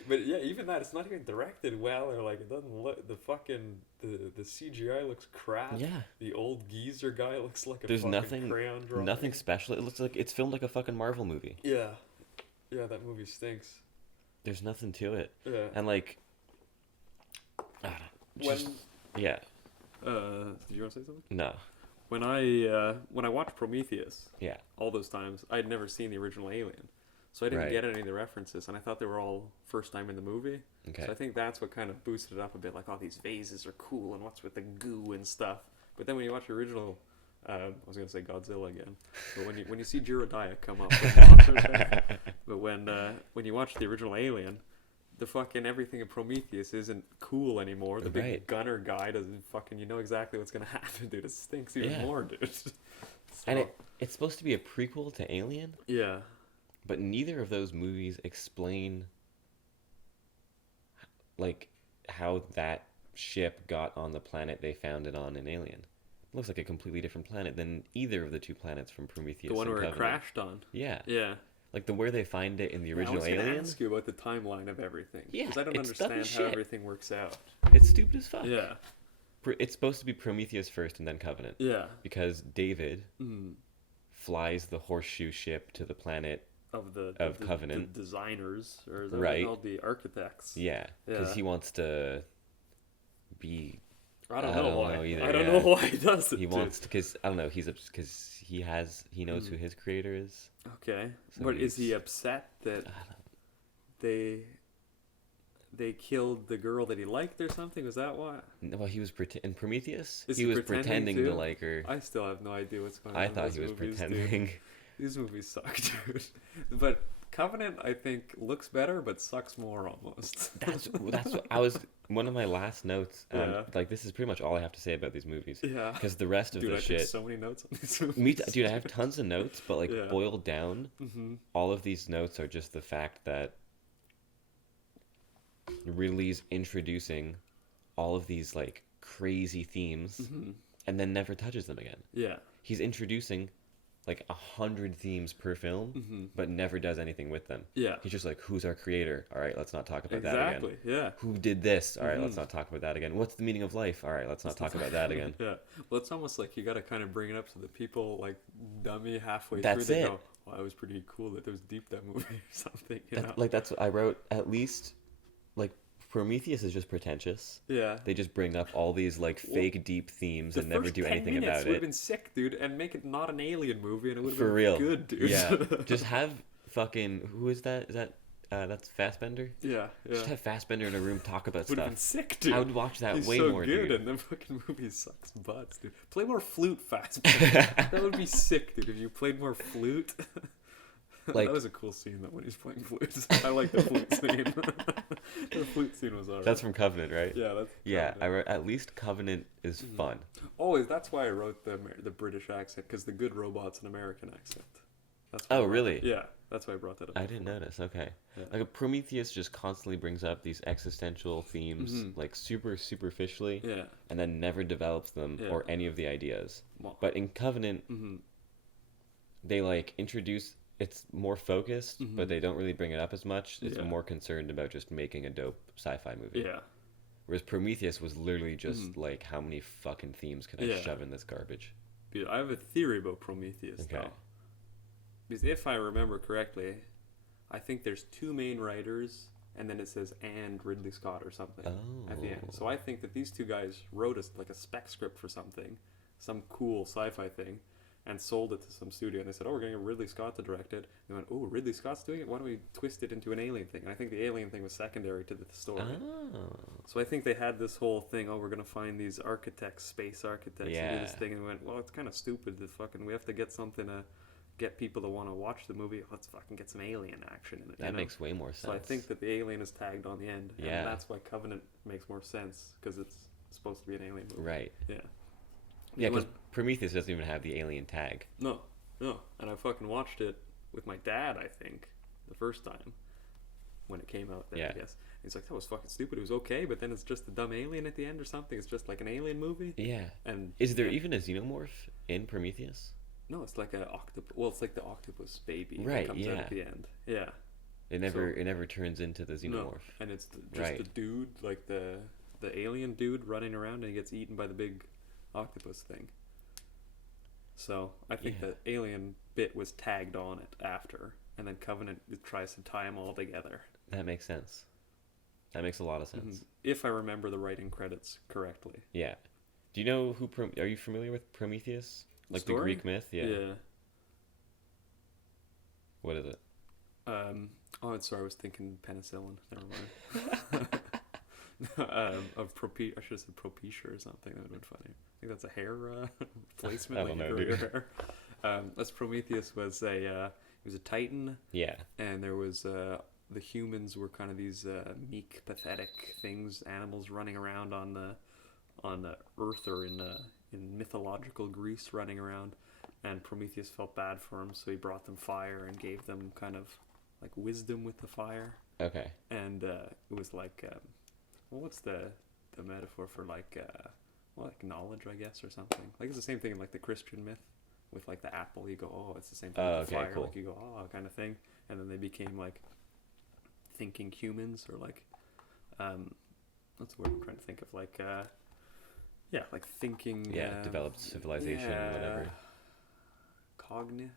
But yeah, even that, it's not even directed well, or like it doesn't look, the CGI looks crap. Yeah. The old geezer guy looks like There's fucking crayon drawing. Nothing special. It looks like it's filmed like a fucking Marvel movie. Yeah. Yeah, that movie stinks. There's nothing to it. Yeah. And like, yeah. Did you want to say something? No. When I watched Prometheus, yeah, all those times, I'd never seen the original Alien. So I didn't get any of the references, and I thought they were all first time in the movie. Okay. So I think that's what kind of boosted it up a bit, like, oh, these vases are cool, and what's with the goo and stuff. But then when you watch the original, I was going to say Godzilla again, but when you see Jiraiya come up with monsters there, but when you watch the original Alien, the fucking everything in Prometheus isn't cool anymore. The big gunner guy doesn't fucking, you know exactly what's going to happen, dude. It stinks even more, dude. So, and it's supposed to be a prequel to Alien? Yeah. But neither of those movies explain, like, how that ship got on the planet they found it on in Alien. It looks like a completely different planet than either of the two planets from Prometheus. The one and where Covenant. it crashed on. Yeah. Yeah. Like where they find it in the original Alien. I was going to ask you about the timeline of everything. Yeah, because I don't understand how everything works out. It's stupid as fuck. Yeah. It's supposed to be Prometheus first and then Covenant. Yeah. Because David flies the horseshoe ship to the planet of Covenant. The designers, or called the architects. Yeah, because he wants to be. I don't know why. Either, I don't know why he does it. He wants to, because I don't know. Because he knows who his creator is. Okay, so but is he upset that they killed the girl that he liked or something? Was that why? Well, he was in Prometheus. He was pretending to like her. I still have no idea what's going on. I thought he was pretending. Dude. These movies suck, dude. But Covenant, I think, looks better, but sucks more almost. That's what I was. One of my last notes. Like this is pretty much all I have to say about these movies. Yeah. Because the rest of the shit. Took so many notes on these movies. Dude, I have tons of notes, but like boiled down, all of these notes are just the fact that Ridley's introducing all of these like crazy themes and then never touches them again. Yeah. He's introducing like 100 themes per film, but never does anything with them. Yeah. He's just like, who's our creator? All right, let's not talk about that again. Exactly. Yeah. Who did this? All right, let's not talk about that again. What's the meaning of life? All right, let's not talk about that again. Yeah. Well, it's almost like you got to kind of bring it up so that people like dummy halfway That's through. They it. go, "Well, it was pretty cool that there was deep that movie or something." You know? Like that's what I wrote. At least, like Prometheus is just pretentious. Yeah. They just bring up all these like fake deep themes and never first do 10 anything minutes about would have it. been sick, dude, and make it not an alien movie, and it would have For been real. good, dude. Yeah. Just have fucking who is that? Is that that's Fassbender? Yeah. Just have Fassbender in a room talk about Would have stuff. been sick, dude. I would watch that He's way so more, good, dude. and the fucking movie sucks butts, dude. Play more flute, Fassbender. That would be sick, dude. If you played more flute. Like, that was a cool scene, though, when he's playing flute. I like the flute scene. The flute scene was alright. that's from Covenant, right? Yeah, that's. Yeah, Covenant. I wrote at least Covenant is fun. Always. That's why I wrote the British accent, because the good robot's an American accent. That's why Oh, I brought really? it. Yeah, that's why I brought that up. I didn't notice. Okay. Yeah. Like Prometheus just constantly brings up these existential themes, like super superficially, Yeah. and then never develops them Yeah. or any of the ideas. Well, But in Covenant, they like introduce. It's more focused, but they don't really bring it up as much. It's Yeah. more concerned about just making a dope sci-fi movie. yeah. Whereas Prometheus was literally just like, how many fucking themes can I Yeah. shove in this garbage? Dude, I have a theory about Prometheus, Okay. though. Because if I remember correctly, I think there's two main writers, and then it says "and Ridley Scott" or something at the end. Oh. So I think that these two guys wrote like a spec script for something, some cool sci-fi thing, and sold it to some studio. And they said, "Oh, we're going to get Ridley Scott to direct it." They went, "Oh, Ridley Scott's doing it? Why don't we twist it into an alien thing?" And I think the alien thing was secondary to the story. Oh. So I think they had this whole thing, oh, we're going to find these architects, space architects, and do this Yeah. thing. And we went, well, it's kind of stupid that fucking, we have to get something to get people to want to watch the movie. Let's fucking get some alien action in it. That makes way more sense. So I think that the alien is tagged on the end. Yeah. And that's why Covenant makes more sense, because it's supposed to be an alien movie. Right. Yeah. Yeah, When- because Prometheus doesn't even have the alien tag. No. And I fucking watched it with my dad, I think, the first time when it came out. Then, Yeah. I guess. He's like, that was fucking stupid. It was okay, but then it's just a dumb alien at the end or something. It's just like an alien movie. Yeah. And Is there even a xenomorph in Prometheus? No, it's like a octopus. Well, it's like the octopus baby Right, that comes out yeah. at the end. Yeah. It never turns into the No, xenomorph. and it's just Right. the dude, like the alien dude running around, and he gets eaten by the big octopus thing. So I think Yeah. the alien bit was tagged on it after, and then Covenant tries to tie them all together. That makes sense. That makes a lot of sense. If I remember the writing credits correctly. Yeah. Do you know who? Are you familiar with Prometheus? Like the Story? Greek myth? Yeah. What is it? Oh, sorry, I was thinking penicillin. Never mind. I should have said Propecia or something. That would have been funny. I think that's a hair replacement. I don't know, for your dude. hair. That's Prometheus was he was a titan, Yeah. and there was the humans were kind of these meek, pathetic things, animals running around on the earth or in mythological Greece, running around, and Prometheus felt bad for them, so he brought them fire and gave them kind of like wisdom with the fire, Okay. and it was like what's the metaphor for like like knowledge, I guess, or something. Like it's the same thing in like the Christian myth with like the apple. You go, oh, it's the same thing with the okay, fire. cool. Like you go, oh, kind of thing, and then they became like thinking humans, or like what's the word I'm trying to think of, like like thinking. Yeah. Developed civilization, whatever. Cognizant?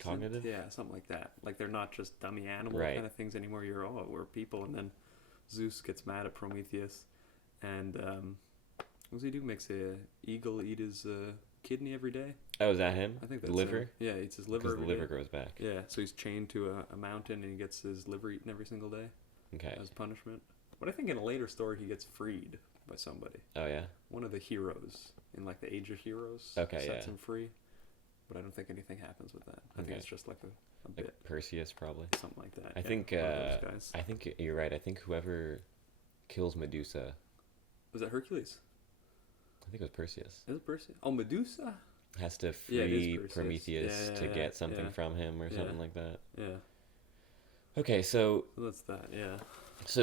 Cognitive? Yeah, something like that. Like they're not just dummy animal Right. kind of things anymore. We're people. And then Zeus gets mad at Prometheus, and what does he do? Makes a eagle eat his kidney every day. Oh, is that him? I think the that's liver. him. Yeah, he eats his liver. Because the every liver day. grows back. Yeah, so he's chained to a mountain, and he gets his liver eaten every single day Okay. as punishment. But I think in a later story, he gets freed by somebody. Oh yeah. One of the heroes in like the Age of Heroes Okay, sets yeah. him free. But I don't think anything happens with that. I Okay. think it's just like a Like bit, Perseus, probably. something like that. I Yeah, think. one of those guys. I think you're right. I think whoever kills Medusa. Was that Hercules? I think it was Perseus. Is it Perseus? Oh, Medusa? Has to Yeah, it is free Perseus. Prometheus Yeah, to get something yeah. from him or Yeah. something like that. Yeah. Okay, so So that's that, yeah.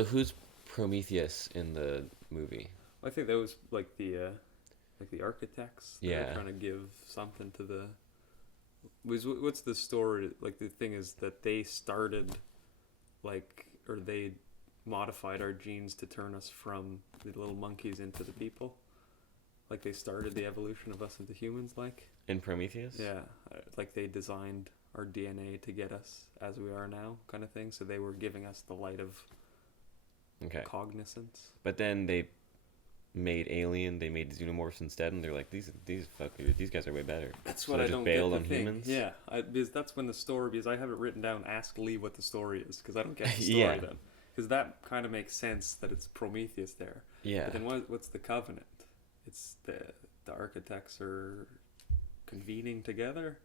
who's Prometheus in the movie? I think that was like the like the architects. That Yeah. are trying to give something to the. What's the story? Like the thing is that they started, like, or they modified our genes to turn us from the little monkeys into the people. Like they started the evolution of us into humans. Like In Prometheus? yeah, like they designed our DNA to get us as we are now, kind of thing. So they were giving us the light of Okay. cognizance. But then they made Alien, they made Xenomorphs instead, and they're like, these fuckers, these guys are way better. That's So what they I just don't bailed get. on The thing. humans? Yeah, because that's when the story. Because I have it written down. Ask Lee what the story is, because I don't get the story Yeah. then. Because that kind of makes sense that it's Prometheus there. Yeah. But then what's the covenant? It's the architects are convening together.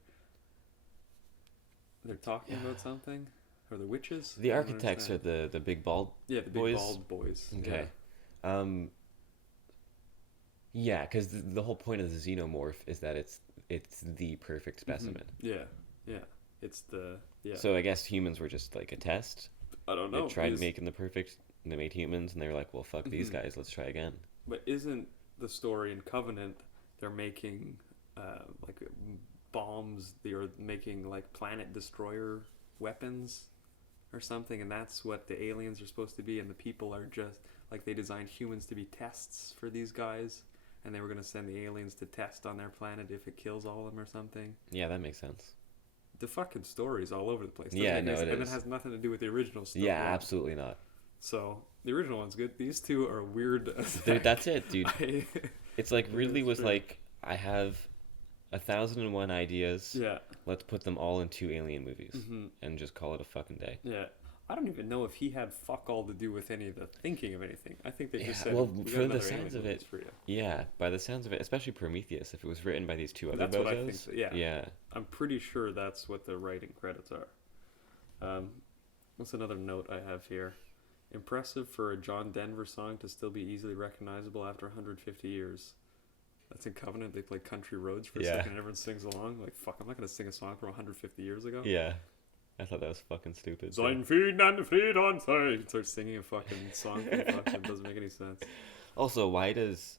They're talking about something, or the witches. The I don't architects are understand. the big bald yeah, the big boys? bald boys. Okay. Yeah, because the whole point of the xenomorph is that it's the perfect Yeah. specimen. Yeah, yeah. It's the yeah. So I guess humans were just like a test. I don't know. They tried because- making the perfect, and they made humans, and they were like, well, fuck these Mhm. guys, let's try again. But isn't the story in Covenant they're making like bombs? They're making like planet destroyer weapons or something, and that's what the aliens are supposed to be, and the people are just like they designed humans to be tests for these guys, and they were going to send the aliens to test on their planet if it kills all of them or something. Yeah, that makes sense. The fucking story's all over the place. Yeah, Doesn't make no, any it sense, and is. it has nothing to do with the original stuff. Yeah, absolutely not. So the original one's good. These two are weird. As Dude, heck. that's it, dude. I- It's like Ridley It's was true. like, I have 1,001 ideas. yeah. Let's put them all in 2 Alien movies hmm and just call it a fucking day. Yeah. I don't even know if he had fuck all to do with any of the thinking of anything. I think they just Yeah, said, well, "We got for the another sounds alien of movies it, for you." Yeah, by the sounds of it, especially Prometheus, if it was written by these two other That's what I think. bozos. So, yeah. Yeah. I'm pretty sure that's what the writing credits are. What's another note I have here? Impressive for a John Denver song to still be easily recognizable after 150 years. That's in Covenant. They play Country Roads for a Yeah. second and everyone sings along. Like, fuck, I'm not going to sing a song from 150 years ago. Yeah. I thought that was fucking stupid. Sein Frieden and Frieden on Zeit. Start singing a fucking song. It doesn't make any sense. Also, why does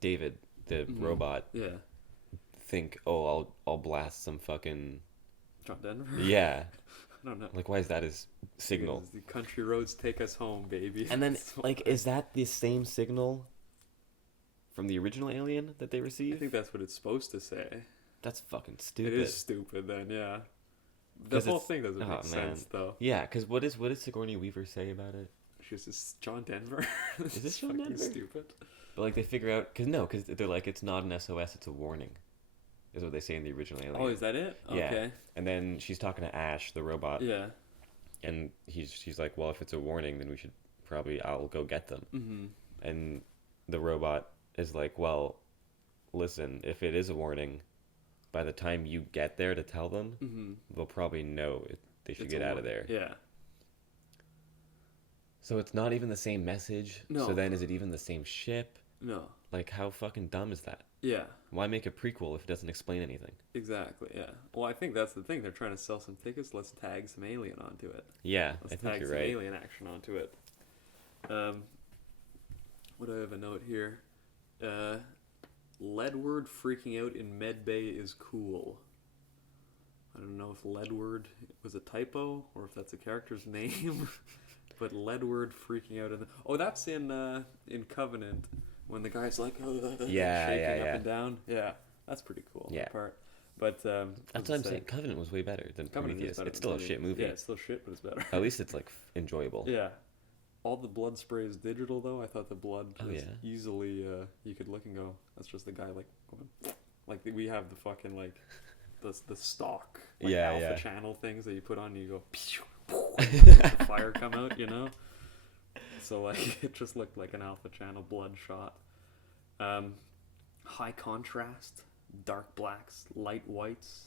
David, the Mhm. robot, Yeah. think, oh, I'll blast some fucking... John Denver? Yeah. I don't know. Like, why is that his signal? Because the country roads take us home, baby. And then, So- like, is that the same signal from the original Alien that they I received? think that's what it's supposed to say. That's fucking stupid. It is stupid then, yeah. The 'Cause whole it's- thing doesn't oh, make man. sense, though. Yeah, because what does Sigourney Weaver say about it? She's just John Denver. Is this John fucking Denver? stupid. But, like, they figure out... Because they're like, it's not an SOS, it's a warning. Is what they say in the original Alien. Oh, is that it? Yeah. Okay. And then she's talking to Ash, the robot. Yeah. And she's like, well, if it's a warning, then we should I'll go get them. Mm-hmm. And the robot is like, well, listen, if it is a warning, by the time you get there to tell them, Mm-hmm. they'll probably know they should It's get a out of warning. there. Yeah. So it's not even the same message. No. So then is it even the same ship? No. Like, how fucking dumb is that? Yeah. Why make a prequel if it doesn't explain anything? Exactly. Yeah. Well, I think that's the thing. They're trying to sell some tickets. Let's tag some alien onto it. Yeah, Let's I think tag you're some right. alien action onto it. What do I have a note here? Ledward freaking out in medbay is cool. I don't know if Ledward was a typo or if that's a character's name, but Ledward freaking out in the... Oh, that's in Covenant when the guy's like Yeah, shaking yeah, up yeah. and down. Yeah, that's pretty cool. Yeah. That part. But That's what's what I'm it say? saying. Covenant was way better than Covenant Prometheus. is better It's than still a Prometheus. shit movie. Yeah, it's still shit, but it's better. At least it's like enjoyable. Yeah. All the blood spray is digital though. I thought the blood Oh, was yeah? easily you could look and go, that's just the guy like going, like we have the fucking like the stock like Yeah, alpha yeah. channel things that you put on and you go the fire come out, you know? So like it just looked like an alpha channel blood shot. High contrast, dark blacks, light whites,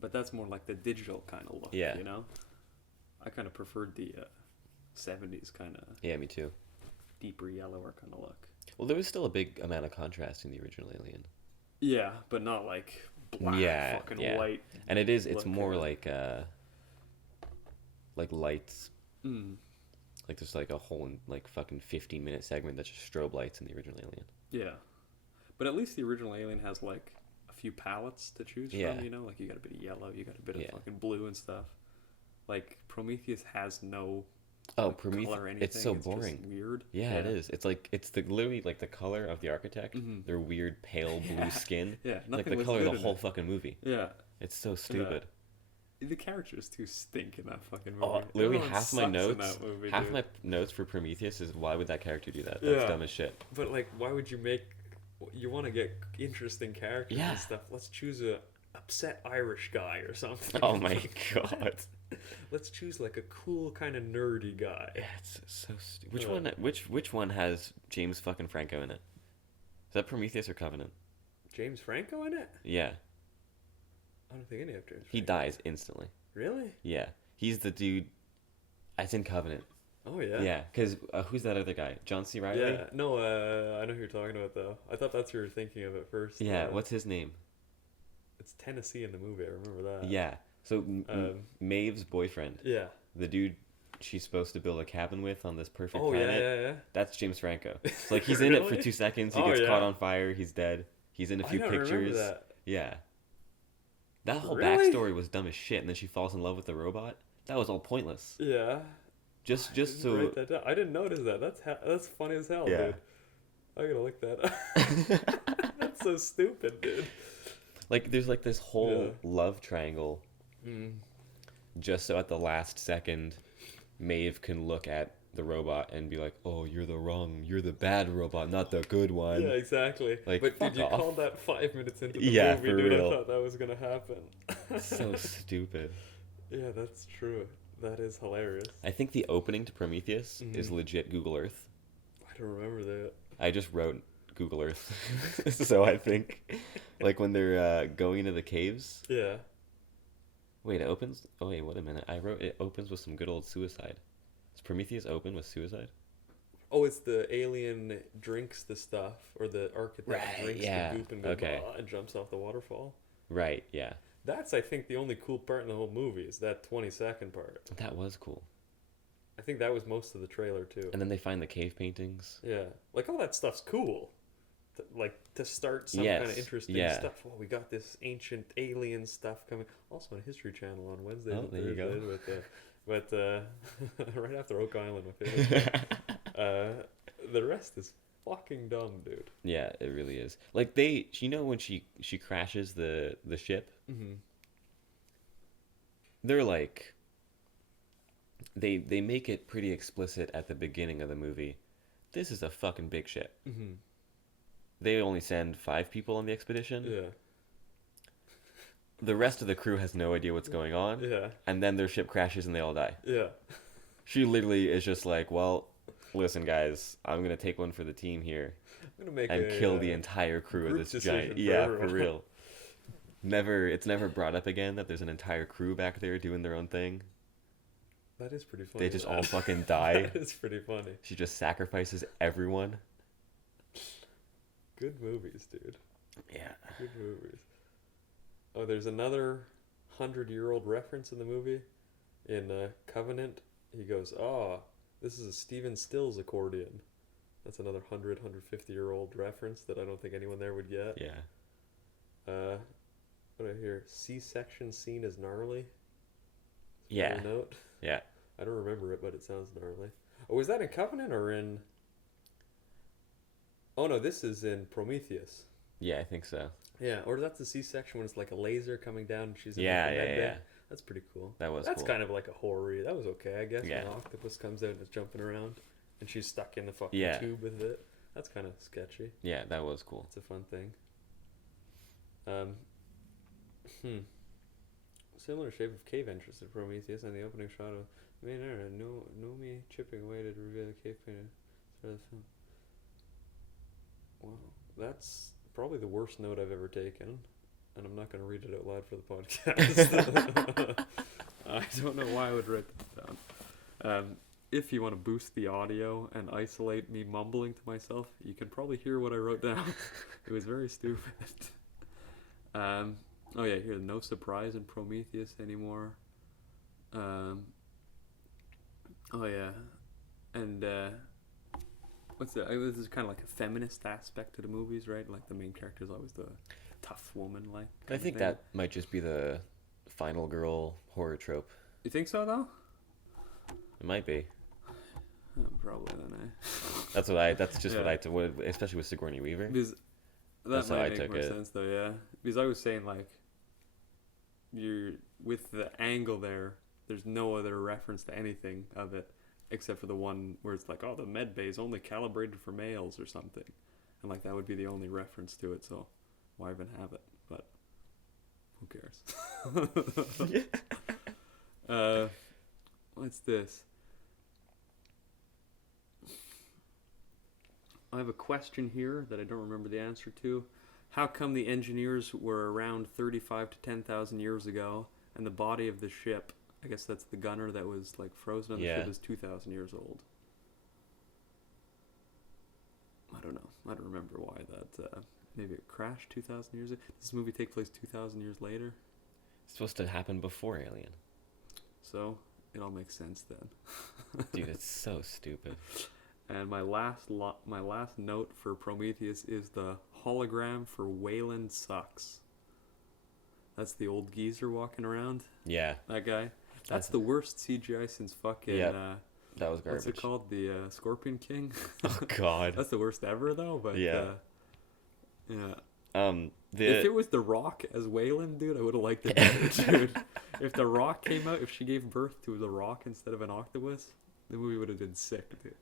but that's more like the digital kind of look, Yeah. you know? I kind of preferred the 70s kind of Yeah, me too. deeper yellower kind of look. Well, there was still a big amount of contrast in the original Alien. Yeah, but not like black, Yeah, fucking yeah. white. And it's Look, more yeah. like lights. Mm. Like there's like a whole like fucking 15-minute segment that's just strobe lights in the original Alien. Yeah. But at least the original Alien has like a few palettes to choose Yeah. from, you know? Like you got a bit of yellow, you got a bit of Yeah. fucking blue and stuff. Like Prometheus has no Oh, like, Prometheus! color or anything. It's so just boring. weird. Yeah, it is. It's like it's the literally like the color of the architect. Mhm. Their weird pale blue Yeah. skin. Yeah, Like nothing the was color of good the in whole it. fucking movie. Yeah. It's so stupid. The characters too stink in that fucking movie. Oh, literally Everyone half my sucks in notes. that movie, Half dude. my notes for Prometheus is why would that character do that? That's Yeah. dumb as shit. But like, why would you make? You want to get interesting characters Yeah. and stuff. Let's choose a upset Irish guy or something. Oh my god. Let's choose like a cool kind of nerdy guy. Yeah, it's so stupid. Yeah. Which one has James fucking Franco in it? Is that Prometheus or Covenant? James Franco in it? Yeah. I don't think any of James. He Franco. dies instantly. Really? Yeah. He's the dude. It's in Covenant. Oh yeah. Yeah, because who's that other guy? John C. Reilly? Yeah. No. I know who you're talking about though. I thought that's who you were thinking of at first. Yeah, what's his name? It's Tennessee in the movie. I remember that. Yeah. So Maeve's boyfriend, Yeah. the dude she's supposed to build a cabin with on this perfect Oh yeah, planet, yeah. that's James Franco. It's like he's in it for Really? 2 seconds, he Oh, gets yeah. caught on fire, he's dead. He's in a few I don't remember pictures. that. Yeah. That whole Really? backstory was dumb as shit, and then she falls in love with the robot. That was all pointless. Yeah. Just Didn't so write that down. I didn't notice that. That's funny as hell, Yeah. dude. I gotta look that up. That's so stupid, dude. like there's like this whole Yeah. love triangle Mm. just so at the last second Maeve can look at the robot and be like, "Oh, you're the bad robot, not the good one." Yeah, exactly. Like, but fuck dude, you off. called that 5 minutes into the Yeah, movie, for dude. real. I thought that was gonna happen. So stupid. Yeah, that's true. That is hilarious. I think the opening to Prometheus is legit Google Earth. I don't remember that. I just wrote Google Earth. So I think like when they're going into the caves. Yeah. Wait, it opens. Oh wait, wait a minute. I wrote it opens with some good old suicide. Does Prometheus open with suicide? Oh, it's the alien drinks the stuff, or the architect Right, drinks yeah. the goop and goes, Okay. "Ah," and jumps off the waterfall. Right. Yeah. That's, I think, the only cool part in the whole movie is that 20-second part. That was cool. I think that was most of the trailer too. And then they find the cave paintings. Yeah, like all that stuff's cool. Like to start some Yes, kind of interesting yeah. stuff. Oh, we got this ancient alien stuff coming. Also on History Channel on Wednesdays Oh, and there you go. Thursdays. But right after Oak Island, my favorite. The rest is fucking dumb, dude. Yeah, it really is. Like when she crashes the ship, Mm-hmm. they're like they make it pretty explicit at the beginning of the movie. This is a fucking big ship. Mm-hmm. They only send 5 people on the expedition. Yeah. The rest of the crew has no idea what's going on. Yeah. And then their ship crashes and they all die. Yeah. She literally is just like, well, listen, guys, I'm going to take one for the team here I'm gonna make and a, kill the entire crew of group this giant. decision for Yeah, for everyone. real. It's never brought up again that there's an entire crew back there doing their own thing. That is pretty funny. They just all man. fucking die. That is pretty funny. She just sacrifices everyone. Good movies, dude. Yeah. Good movies. Oh, there's another 100-year-old reference in the movie. In Covenant, he goes, "Oh, this is a Stephen Stills accordion." That's another 150-year-old reference that I don't think anyone there would get. Yeah. What do I hear? C-section scene is gnarly. Yeah. A note. Yeah. I don't remember it, but it sounds gnarly. Oh, is that in Covenant or in? Oh no, this is in Prometheus. Yeah, I think so. Yeah, or that's the C-section when it's like a laser coming down and she's in Yeah, like, the yeah, med yeah. bay. That's pretty cool. That was That's cool. kind of like a horror. That was okay, I guess. Yeah. When an octopus comes out and is jumping around, and she's stuck in the fucking Yeah. tube with it. That's kind of sketchy. Yeah, that was cool. It's a fun thing. Similar shape of cave entrance to Prometheus and the opening shot of Nomi chipping away to reveal the cave painting. Start of the film. Wow, that's probably the worst note I've ever taken, and I'm not going to read it out loud for the podcast. I don't know why I would write that down. If you want to boost the audio and isolate me mumbling to myself, you can probably hear what I wrote down. It was very stupid. Oh yeah, here, no surprise in Prometheus anymore. Oh yeah. And what's that? This is kind of like a feminist aspect to the movies, right? Like the main character is always the tough woman, like. I think that might just be the final girl horror trope. You think so, though? It might be. Probably then. That's what I. That's just what I. Especially with Sigourney Weaver. Because That's that how I might make took more it. sense, though. Yeah. Because I was saying like, you're with the angle there. There's no other reference to anything of it except for the one where it's like, oh, the med bay is only calibrated for males or something, and like that would be the only reference to it. So why even have it? But who cares? What's this? I have a question here that I don't remember the answer to. How come the engineers were around 35 to 10,000 years ago, and the body of the ship, I guess that's the gunner that was like frozen on the ship, is 2,000 years old? I don't know. I don't remember why that. Maybe it crashed 2,000 years ago. Does this movie take place 2,000 years later? It's supposed to happen before Alien. So it all makes sense then. Dude, it's so stupid. And my last note for Prometheus is the hologram for Wayland sucks. That's the old geezer walking around. Yeah. That guy. That's the worst CGI since fucking. Yeah. That was garbage. What's it called? The Scorpion King. Oh God. That's the worst ever, though. But yeah. Yeah. If it was The Rock as Wayland, dude, I would have liked it better, dude. If The Rock came out, if she gave birth to The Rock instead of an octopus, the movie would have been sick, dude.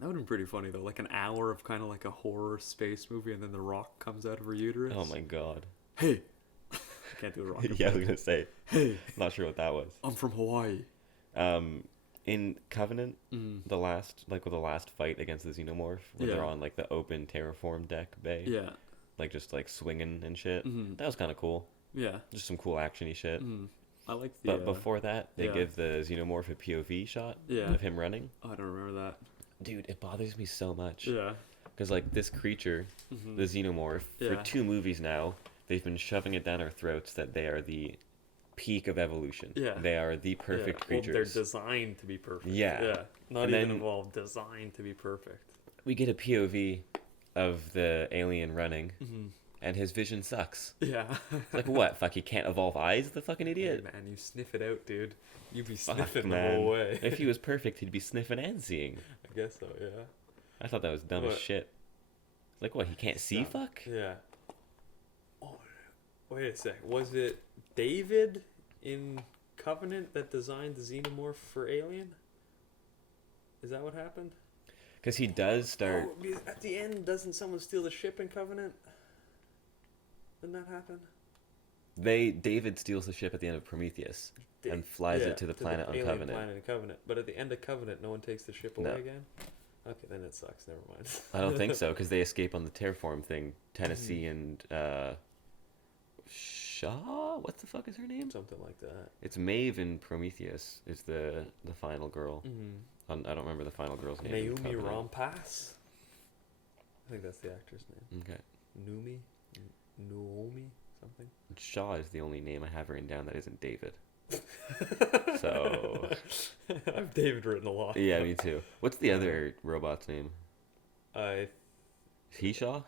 That would have been pretty funny, though. Like an hour of kind of like a horror space movie, and then The Rock comes out of her uterus. Oh my God. Hey! I can't do a rock. Yeah, I was going to say. Hey! Not sure what that was. I'm from Hawaii. In Covenant, the last fight against the Xenomorph, where they're on like the open terraform deck bay. Yeah. Like just like swinging and shit. That was kind of cool. Yeah. Just some cool actiony shit. I like the. But before that, they give the Xenomorph a POV shot of him running. Oh, I don't remember that. Dude, it bothers me so much. Yeah. Because like this creature, the Xenomorph, for 2 movies now, they've been shoving it down our throats that they are the peak of evolution. Yeah. They are the perfect creatures. Well, they're designed to be perfect. Yeah. Yeah. Not And even then involved. Designed to be perfect. We get a POV of the alien running, and his vision sucks. Yeah. Like what? Fuck, he can't evolve eyes, the fucking idiot? Hey, man, you sniff it out, dude. You'd be Fuck, sniffing the man. whole way. If he was perfect, he'd be sniffing and seeing. I guess so, yeah. I thought that was dumb as shit. Like what? He can't see? Fuck. Yeah. Oh, wait a sec. Was it David in Covenant that designed the Xenomorph for Alien? Is that what happened? Because he does start. Oh, because at the end, doesn't someone steal the ship in Covenant? Didn't that happen? David steals the ship at the end of Prometheus and flies it to the planet on Covenant. Planet in Covenant. But at the end of Covenant, no one takes the ship away again? Okay, then it sucks. Never mind. I don't think so, because they escape on the terraform thing. Tennessee and Shaw? What the fuck is her name? Something like that. It's Maeve in Prometheus is the final girl. I don't remember the final girl's name. Naomi Rapace? I think that's the actor's name. Okay. Naomi something. Shaw is the only name I have written down that isn't David. So I've David written a lot. yeah, me too. What's the other robot's name? Is he Shaw?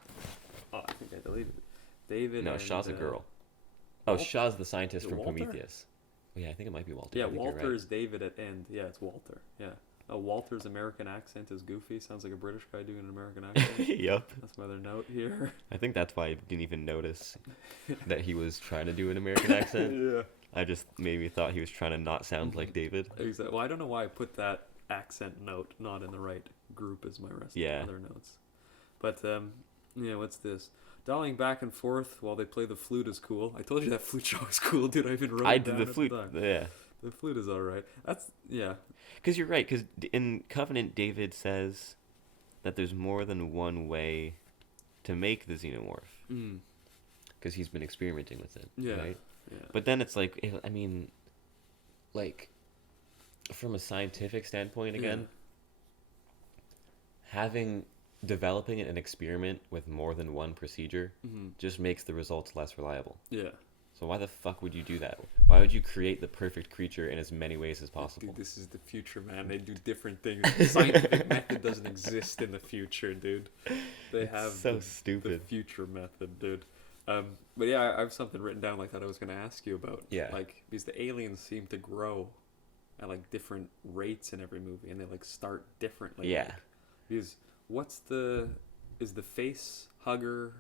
Oh, I think I deleted it. David. No, and, Shaw's a girl. Oh, Walter? Shaw's the scientist Is it from Walter? Prometheus. Yeah, I think it might be Walter. Yeah, I think you're Walter right. is David at end. Yeah, it's Walter. Yeah. Walter's American accent is goofy. Sounds like a British guy doing an American accent. Yep. That's my other note here. I think that's why I didn't even notice that he was trying to do an American accent. Yeah. I just maybe thought he was trying to not sound like David. Exactly. Well, I don't know why I put that accent note not in the right group as my rest of the other notes. But what's this? Dialing back and forth while they play the flute is cool. I told you that flute show is cool, dude. I even wrote it down the flute. at the time. Yeah. The flute is all right. Because you're right. Because in Covenant, David says that there's more than one way to make the Xenomorph. Because he's been experimenting with it. Yeah. Right? Yeah. But then it's like, I mean, like, from a scientific standpoint again, developing an experiment with more than one procedure just makes the results less reliable. Yeah. So why the fuck would you do that? Why would you create the perfect creature in as many ways as possible? Dude, this is the future, man. They do different things. The scientific method doesn't exist in the future, dude. They have so the stupid. future method, dude. But yeah, I have something written down like that I was going to ask you about. Yeah. Like, because the aliens seem to grow at like different rates in every movie, and they like start differently. Yeah. Like, because is the face hugger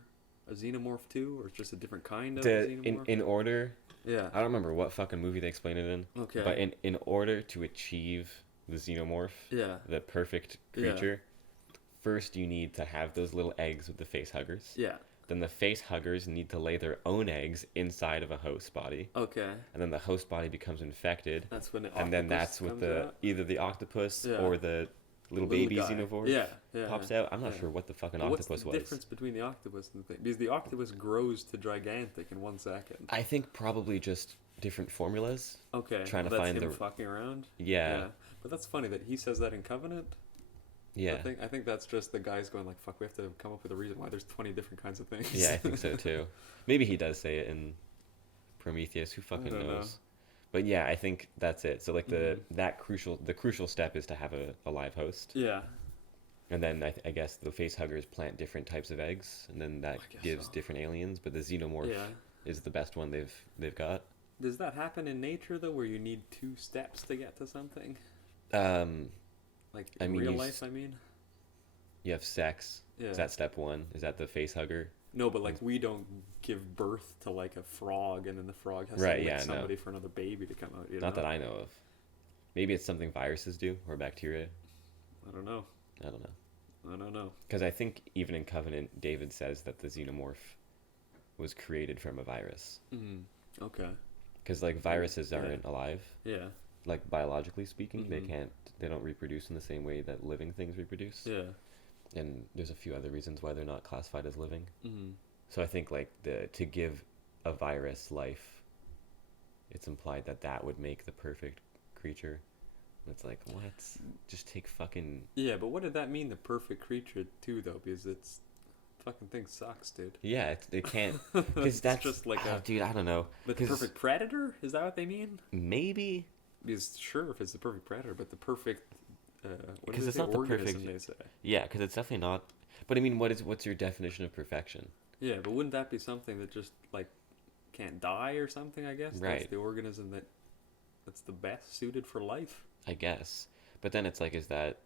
a xenomorph too, or just a different kind of xenomorph? In order, Yeah. I don't remember what fucking movie they explain it in. Okay. But in order to achieve the xenomorph, Yeah. the perfect creature, first you need to have those little eggs with the face huggers. Yeah. Then the face huggers need to lay their own eggs inside of a host body. Okay. And then the host body becomes infected. That's when And then that's with either the octopus or the little baby guy. xenomorph Yeah. pops out. I'm not sure what the fucking octopus What's the was. difference between the octopus and the thing? Because the octopus grows to gigantic in 1 second. I think probably just different formulas. Okay. Trying to that's find him the fucking around. Yeah. But that's funny that he says that in Covenant. Yeah. I think that's just the guys going like, fuck, we have to come up with a reason why there's 20 different kinds of things. Yeah, I think so too. Maybe he does say it in Prometheus. Who fucking don't knows? know. But yeah, I think that's it. So like the crucial step is to have a live host, Yeah. and then I guess the face huggers plant different types of eggs, and then that guess gives so. different aliens. But the xenomorph Yeah. is the best one they've got. Does that happen in nature though, where you need 2 steps to get to something? Like I in mean, real you life, I mean. You have sex. Yeah. Is that step one? Is that the face hugger? No, but like we don't give birth to like a frog, and then the frog has Right, to lick yeah, no. somebody for another baby to come out. You Not know? that I know of. Maybe it's something viruses do or bacteria. I don't know. I don't know. I don't know. Because I think even in Covenant, David says that the xenomorph was created from a virus. Okay. Because like viruses aren't alive. Yeah. Like biologically speaking, they don't reproduce in the same way that living things reproduce. Yeah. And there's a few other reasons why they're not classified as living. So I think like to give a virus life, it's implied that would make the perfect creature. It's like, what? Just take fucking... Yeah, but what did that mean, the perfect creature too though? Because it's fucking thing sucks, dude. Yeah, it can't, because that's just like dude, I don't know. But the perfect predator, is that what they mean? Maybe. Because sure, if it's the perfect predator, but the perfect what Because is it's the not the organism perfect. they say? Yeah, because it's definitely not. But I mean, what's your definition of perfection? Yeah, but wouldn't that be something that just like can't die or something? I guess Right. That's the organism that's the best suited for life. I guess. But then it's like, is that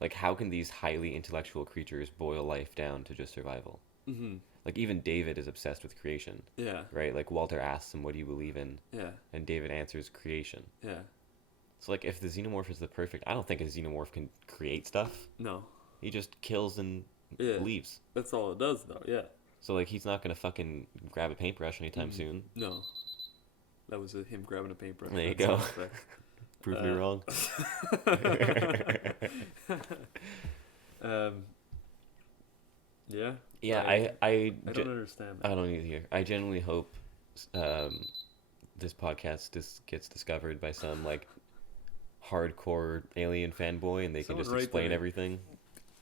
like how can these highly intellectual creatures boil life down to just survival? Like even David is obsessed with creation. Yeah. Right? Like Walter asks him, "What do you believe in?" Yeah. And David answers, "Creation." Yeah. So like if the xenomorph is the perfect, I don't think a xenomorph can create stuff. No. He just kills and leaves. That's all it does, though. Yeah. So like he's not gonna fucking grab a paintbrush anytime soon. No. That was him grabbing a paintbrush. There you That go. sounds effect. Prove me wrong. Yeah. Yeah, I don't understand that. I don't either. I genuinely hope this podcast gets discovered by some like hardcore alien fanboy, and they Someone can just write to explain me. everything.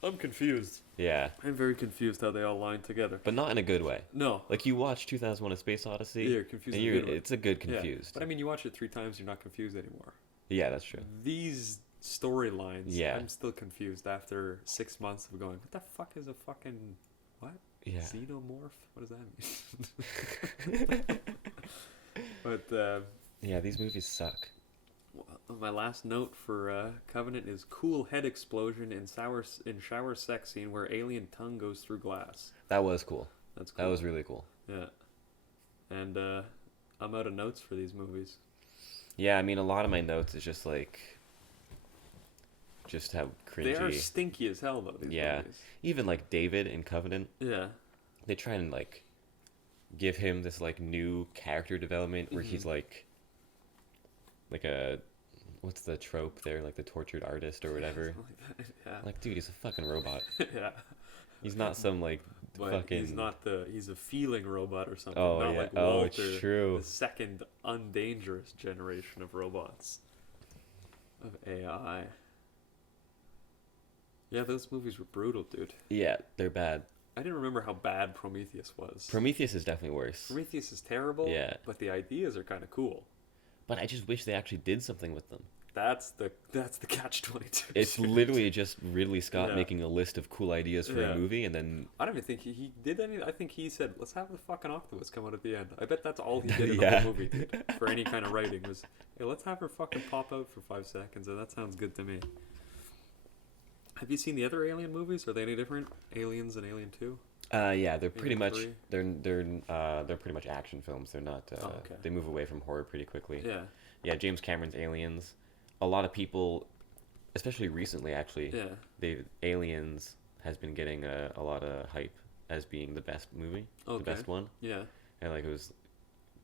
I'm confused. Yeah, I'm very confused how they all line together. but not in a good way. No. Like you watch 2001: A Space Odyssey, Yeah, you're confused and in a good way. it's a good Yeah. confused. But I mean, you watch it 3 times, you're not confused anymore. Yeah, that's true. These storylines, Yeah. I'm still confused after 6 months of going, what the fuck is a fucking, what? Yeah. Xenomorph? What does that mean? But, Yeah, these movies suck. my last note for Covenant is cool head explosion in shower sex scene where alien tongue goes through glass. That was cool. That's cool. That was really cool. Yeah. And I'm out of notes for these movies. Yeah, I mean, a lot of my notes is just like, just how cringy. They are stinky as hell, though, these movies. Even like David in Covenant, Yeah. they try and like give him this like new character development where he's like a, what's the trope there, like the tortured artist or whatever. Like that, yeah. Like, dude, he's a fucking robot. Yeah. He's not some like But fucking. he's a feeling robot or something. Oh, not yeah. like Oh, Walter, true. the second undangerous generation of robots. Of AI. Yeah, those movies were brutal, dude. Yeah, they're bad. I didn't remember how bad Prometheus was. Prometheus is definitely worse. Prometheus is terrible. Yeah. But the ideas are kind of cool. But I just wish they actually did something with them. That's the catch-22. It's literally just Ridley Scott Yeah. making a list of cool ideas for a movie, and then I don't even think he did any. I think he said, "Let's have the fucking octopus come out at the end." I bet that's all he did in the Yeah. whole movie, dude, for any kind of writing was, "Hey, let's have her fucking pop out for 5 seconds." And that sounds good to me. Have you seen the other Alien movies? Are they any different? Aliens and Alien 2? yeah, they're pretty much 3? they're pretty much action films. They're not. Okay. They move away from horror pretty quickly. Yeah. Yeah, James Cameron's Aliens. A lot of people, especially recently, actually, Yeah. Aliens has been getting a lot of hype as being the best movie, the Okay. best one, Yeah. and like it was,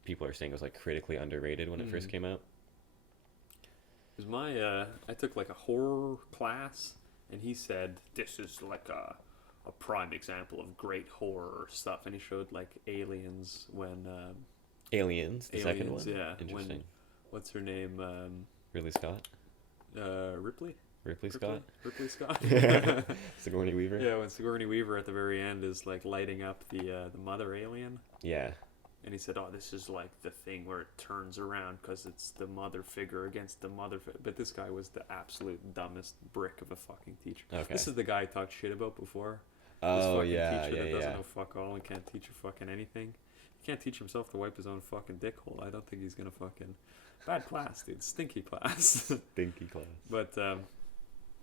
people are saying it was like critically underrated when it first came out. It was my I took like a horror class, and he said this is like a prime example of great horror stuff, and he showed like Aliens when Aliens, the second Aliens, one. yeah. Interesting. When, what's her name? Ridley Scott. Ripley. Ripley Scott. Ripley Scott. Sigourney Weaver. Yeah, when Sigourney Weaver at the very end is like lighting up the mother alien, Yeah. and he said, "Oh, this is like the thing where it turns around because it's the mother figure against the mother." But this guy was the absolute dumbest brick of a fucking teacher. Okay. This is the guy I talked shit about before. This Oh fucking yeah, teacher that yeah, doesn't yeah. know fuck all and can't teach you fucking anything. He can't teach himself to wipe his own fucking dick hole. I don't think he's gonna fucking bad class, dude. Stinky class. Stinky class. But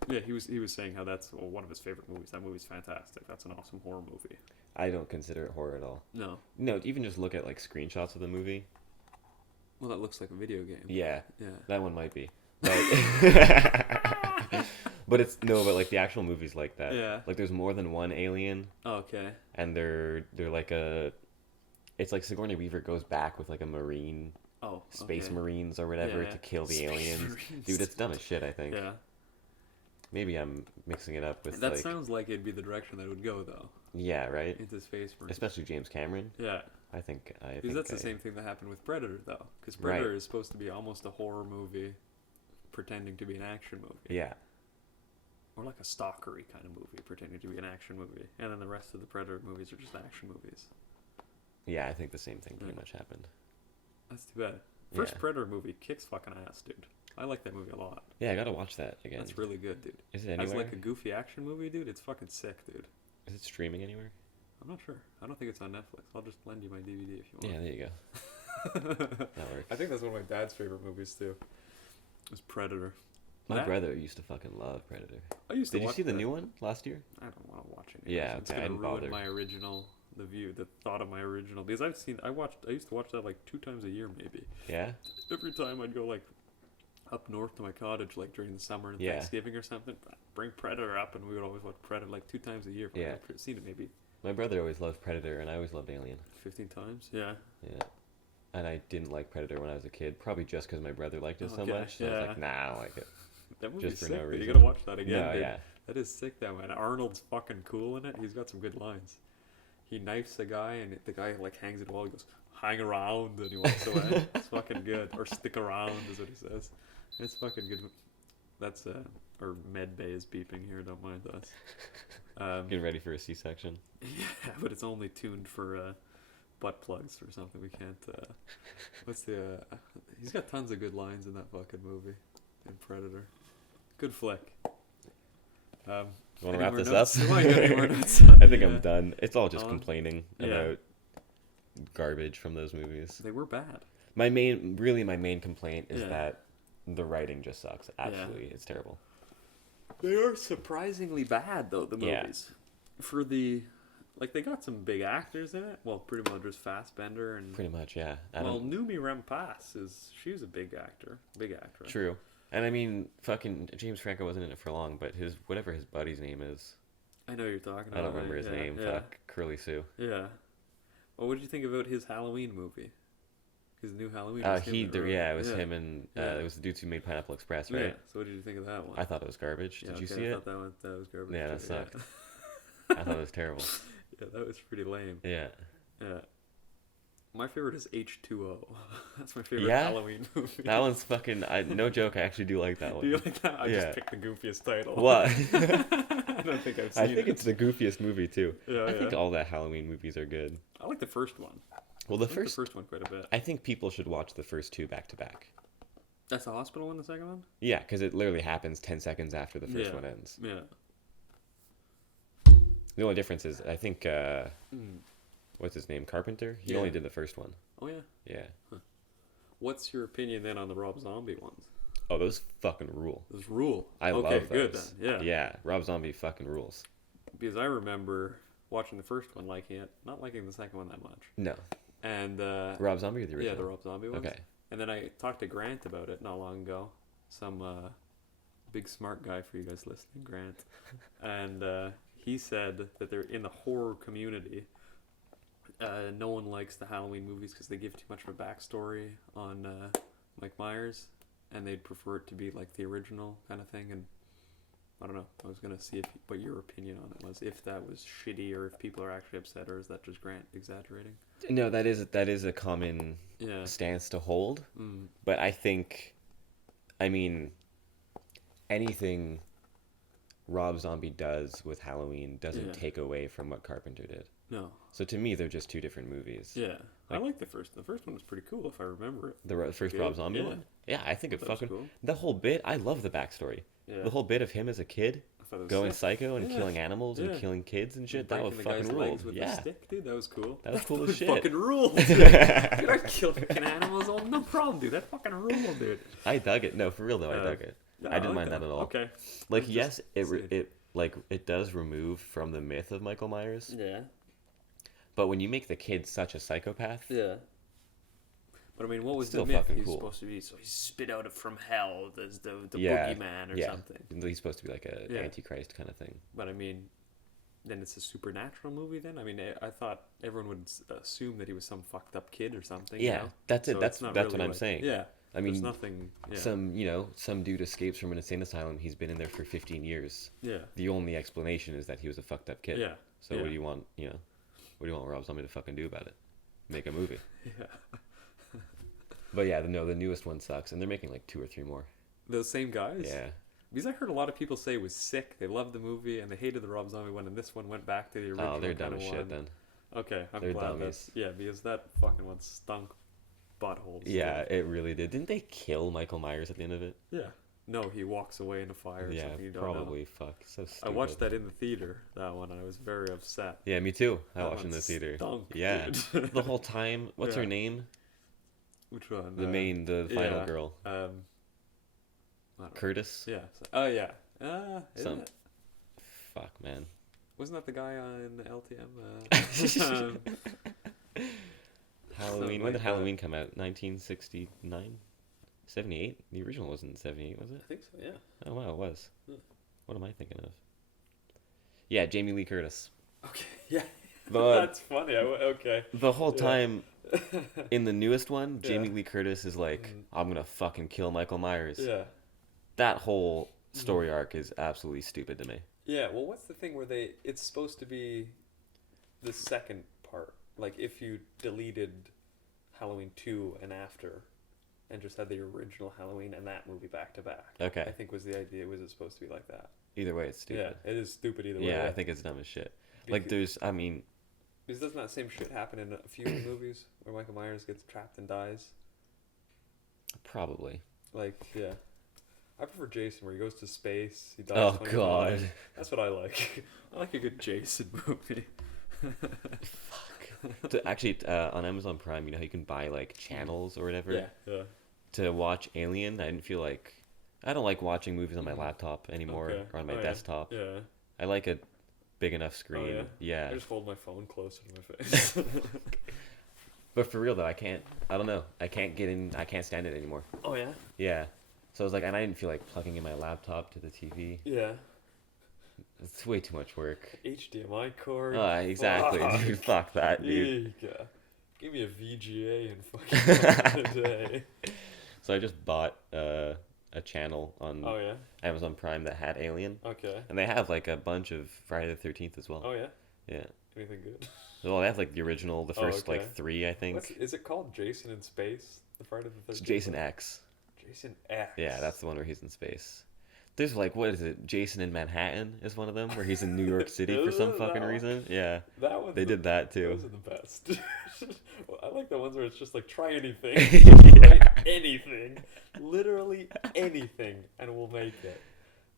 yeah, he was saying how that's one of his favorite movies. That movie's fantastic. That's an awesome horror movie. I don't consider it horror at all. No. No, even just look at like screenshots of the movie. Well, that looks like a video game. Yeah, Yeah. that one might be. But, but it's no, but like the actual movie's like that. Yeah. Like there's more than one alien, Oh, okay. and they're like it's like Sigourney Weaver goes back with like a marine, Oh. space okay. marines or whatever Yeah. to kill the Space aliens. Marines. Dude, it's dumb as shit. I think. Yeah. Maybe I'm mixing it up with That like sounds like it'd be the direction that would go though. yeah, right. Into Space Marine. Especially James Cameron. Yeah. I think Because that's the same thing that happened with Predator though. Because Right. Predator is supposed to be almost a horror movie, pretending to be an action movie. Yeah. Or like a stalkery kind of movie, pretending to be an action movie. And then the rest of the Predator movies are just action movies. Yeah, I think the same thing pretty Yeah. much happened. That's too bad. First Yeah. Predator movie kicks fucking ass, dude. I like that movie a lot. Yeah, I gotta watch that again. That's really good, dude. Is it As anywhere? like a goofy action movie, dude, it's fucking sick, dude. Is it streaming anywhere? I'm not sure. I don't think it's on Netflix. I'll just lend you my DVD if you Yeah, want. there you go. That works. I think that's one of my dad's favorite movies too. Was Predator. My That- brother used to fucking love Predator. I used to Did you watch see the that. new one last year? I don't want to watch it. Yeah, It's okay, I gonna didn't ruin bother. my original, the thought of my original. Because I used to watch that like 2 times a year maybe. Yeah? Every time I'd go like up north to my cottage like during the summer and Yeah. Thanksgiving or something, bring Predator up and we would always watch Predator like 2 times a year. Yeah. I've seen it maybe My brother always loved Predator, and I always loved Alien. 15 times. Yeah. Yeah. And I didn't like Predator when I was a kid, probably just because my brother liked it so Okay, much. So I was yeah. like, nah, I don't like it. That movie's Just for sick, no dude. reason. You gotta watch that again, No, dude. yeah. That is sick, that man. Arnold's fucking cool in it. He's got some good lines. He knifes a guy, and the guy like hangs at the wall. He goes, "Hang around," and he walks away. It's fucking good. Or "stick around" is what he says. It's fucking good. That's or med bay is beeping here. Don't mind us. Getting ready for a C-section. Yeah, but it's only tuned for butt plugs or something. We can't. What's the? He's got tons of good lines in that fucking movie, in Predator. Good flick. You want to any wrap more this notes? up? Why you got any more notes on I think the, I'm done. It's all just on- complaining Yeah. about garbage from those movies. They were bad. My main complaint is Yeah. that the writing just sucks. Absolutely, it's terrible. They are surprisingly bad though, the Yeah. movies. For the like they got some big actors in it. Well, pretty much just Fassbender and Pretty much, yeah. well, Noomi Rapace she's a big actor. Big actress. True. And I mean, fucking James Franco wasn't in it for long, but whatever his buddy's name is, I know who you're talking about. I don't remember his yeah, name. Yeah. Fuck, Curly Sue. Yeah. Well, what did you think about his Halloween movie? His new Halloween. Was him that wrote it was yeah. him and Yeah. it was the dudes who made Pineapple Express, Yeah. right? So what did you think of that one? I thought it was garbage. Yeah, Did you okay, see I it? thought that was garbage. Yeah, that too, sucked. I thought it was terrible. Yeah, that was pretty lame. Yeah. Yeah. My favorite is H2O. That's my favorite Yeah? Halloween movie. That one's fucking. No joke. I actually do like that one. Do you like that? I Yeah. just picked the goofiest title. What? I don't think I've seen I think it. it's the goofiest movie too. Yeah, I think yeah. all the Halloween movies are good. I like the first one. Well, the I like first. the first one quite a bit. I think people should watch the first two back to back. That's the hospital one, the second one? Yeah, because it literally happens 10 seconds after the first Yeah. one ends. Yeah. The only difference is, I think, what's his name? Carpenter? He Yeah. only did the first one. Oh, yeah. Yeah. What's your opinion then on the Rob Zombie ones? Oh, those fucking rule. Those rule. I okay, love those. good then. Yeah. Yeah, Rob Zombie fucking rules. Because I remember watching the first one, liking it, not liking the second one that much. No. And Rob Zombie or the original? yeah, the Rob Zombie ones. Okay. And then I talked to Grant about it not long ago. Some big smart guy for you guys listening, Grant. And he said that they're in the horror community. No one likes the Halloween movies because they give too much of a backstory on Mike Myers, and they'd prefer it to be like the original kind of thing. And I don't know. I was gonna see what your opinion on it was, if that was shitty or if people are actually upset, or is that just Grant exaggerating? No, that is a common Yeah. stance to hold. Mm. But I think, I mean, anything Rob Zombie does with Halloween doesn't Yeah. take away from what Carpenter did. No. So to me, they're just two different movies. Yeah. I Like- like the first. The first one was pretty cool, if I remember it. The first Good. Rob Zombie Yeah. one? Yeah, I think it That was fucking... cool. The whole bit, I love the backstory. Yeah. The whole bit of him as a kid, I thought it was going sick. psycho and Yeah. killing animals and Yeah. killing kids and shit, that Breaking was the guy's fucking legs ruled. with Yeah. the stick, dude. That was cool. That was cool as That shit. fucking ruled. Dude, I kill fucking animals. Oh, no problem, dude. That fucking ruled, dude. I dug it. No, for real though, I dug it. Yeah, I didn't like mind that at all. Okay. Like, I'm yes, just saying. it does remove from the myth of Michael Myers, Yeah. but when you make the kid such a psychopath, Yeah. But I mean, what was Still the myth fucking he was cool. supposed to be? So he's spit out from hell as the Yeah, boogeyman or yeah. something. He's supposed to be like a Yeah. antichrist kind of thing. But I mean, then it's a supernatural movie. Then I mean, I thought everyone would assume that he was some fucked up kid or something. Yeah, you know? that's it. So That's it's not what really I'm like- saying. Yeah. I There's mean, nothing. Yeah. some dude escapes from an insane asylum. He's been in there for 15 years. Yeah. The only explanation is that he was a fucked up kid. Yeah. So yeah. what do you want? What do you want Rob Zombie to fucking do about it? Make a movie. Yeah. But yeah, the newest one sucks, and they're making like 2 or 3 more. Those same guys. Yeah. Because I heard a lot of people say it was sick. They loved the movie and they hated the Rob Zombie one, and this one went back to the original. Oh, they're dumb as kinda shit one. then. Okay, I'm They're glad dummies. that's because that fucking one stunk buttholes. Yeah, it really did. Didn't they kill Michael Myers at the end of it? Yeah. No, he walks away in a fire or Yeah, something. You don't know. probably. Fuck, so stupid. I watched that in the theater, that one, and I was very upset. Yeah, me too. I That watched it in one the theater. stunk, Yeah, dude. the whole time. What's her Yeah. name? Which one? The final yeah, girl. I don't know. Curtis. Yeah. Oh yeah. Isn't Some- it? Fuck, man. Wasn't that the guy on LTM? Halloween. When like did that. Halloween come out? 1969? 78? The original wasn't 78, was it? I think so. Yeah. Oh wow, it was. Hmm. What am I thinking of? Yeah, Jamie Lee Curtis. Okay. Yeah. But That's funny. Okay. the whole Yeah. time in the newest one, Yeah. Jamie Lee Curtis is like, Mhm. I'm gonna fucking kill Michael Myers. Yeah. That whole story arc is absolutely stupid to me. Yeah. Well, what's the thing where it's supposed to be the second part? Like if you deleted Halloween 2 and after, and just had the original Halloween and that movie back to back. I Okay. think was the idea. Was it supposed to be like that? Either way, it's stupid. Yeah, it is stupid either way. Yeah, I think it's dumb as shit. Like, Because doesn't that same shit happen in a few movies where Michael Myers gets trapped and dies? probably. Like, yeah. I prefer Jason, where he goes to space. He dies. Oh 25. god. That's what I like. I like a good Jason movie. Actually, on Amazon Prime, you know how you can buy like channels or whatever Yeah, yeah. to watch Alien. I don't like watching movies on my laptop anymore Okay. or on my Oh, yeah. desktop. Yeah. I like a big enough screen. yeah? Yeah. I just hold my phone closer to my face. But for real though, I can't stand it anymore. Oh, yeah? Yeah. So I was like, and I didn't feel like plugging in my laptop to the TV. Yeah. It's way too much work. HDMI cord. Exactly, Fuck. dude. Fuck that, dude. Eek. Give me a VGA and fucking call it a day. So I just bought a channel on Oh, yeah? Amazon Prime that had Alien, Okay. and they have like a bunch of Friday the 13th as well. Oh, yeah? Yeah. Anything good? Well, they have like the original, the first okay. like 3, I think. Is it called Jason in Space? The Friday the It's 13th Jason one? X. Jason X. Yeah, that's the one where he's in space. There's like, what is it? Jason in Manhattan is one of them, where he's in New York City for some fucking reason. Yeah, That one's they did that too. Those are the best. Well, I like the ones where it's just like try anything, try anything, literally anything, and we'll make it.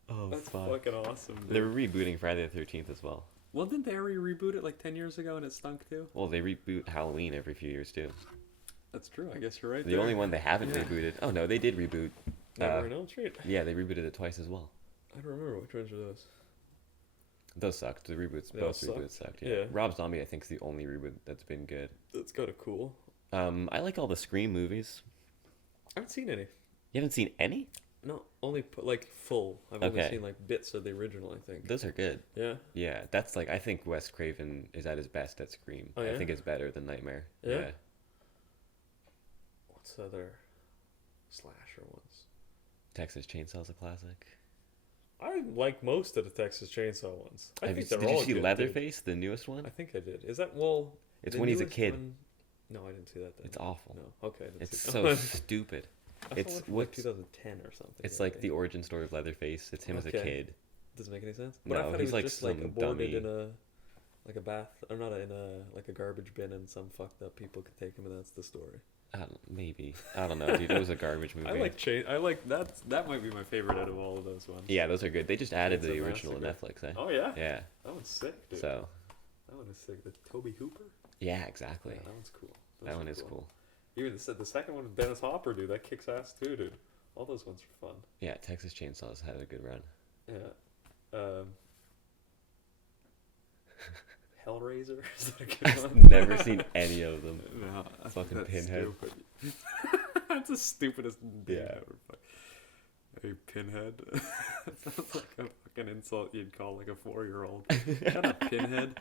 Oh, That's fuck. fucking awesome. Dude. They're rebooting Friday the 13th as well. Well, didn't they already reboot it like 10 years ago and it stunk too? Well, they reboot Halloween every few years too. That's true. I guess you're right. The only one they haven't Yeah. rebooted. Oh no, they did reboot. Nightmare on Elm Street. Yeah, they rebooted it twice as well. I don't remember which ones are those. Those sucked. The reboots, They all both reboots sucked. Yeah. Yeah. Rob Zombie, I think, is the only reboot that's been good. That's kind of cool. I like all the Scream movies. I haven't seen any. You haven't seen any? No, only like full. I've only Okay. seen like bits of the original. I think. Those are good. Yeah. Yeah, that's like, I think Wes Craven is at his best at Scream. Oh, yeah? I think it's better than Nightmare. Yeah? What's other slasher ones? Texas Chainsaw's a classic. I like most of the Texas Chainsaw ones. I think they're Did all you see good, Leatherface, the newest one? dude. I think I did. Is that well? It's the when he's a newest kid. one- No, I didn't see that. Then. It's awful. No, okay. I didn't It's see so that. stupid. I saw it's one from, what- like 2010 or something. It's I like think. the origin story of Leatherface. It's him as a Okay. kid. Doesn't make any sense. No, I thought he's he was like just like some aborted dummy. in a like a bath, or not in a like a garbage bin, and some fucked up people could take him, and that's the story. Maybe. I don't know, dude. It was a garbage movie. I like that might be my favorite out of all of those ones. Yeah, those are good. They just added Chainsaw the original to Massacre. Netflix, eh? Oh yeah. Yeah. That one's sick, dude. So, That one is sick. The Toby Hooper. yeah, exactly. Yeah, that one's cool. Those That are one is cool. Even the second one with Dennis Hopper, dude, that kicks ass too, dude. All those ones are fun. Yeah, Texas Chainsaws had a good run. Yeah. Hellraiser. Is that a good I've one? never seen any of them. No, I think Fucking that's Pinhead. Stupid. That's the stupidest name Yeah. ever. Hey, Pinhead. That sounds like a fucking insult you'd call like a 4-year-old. Shut up, Pinhead.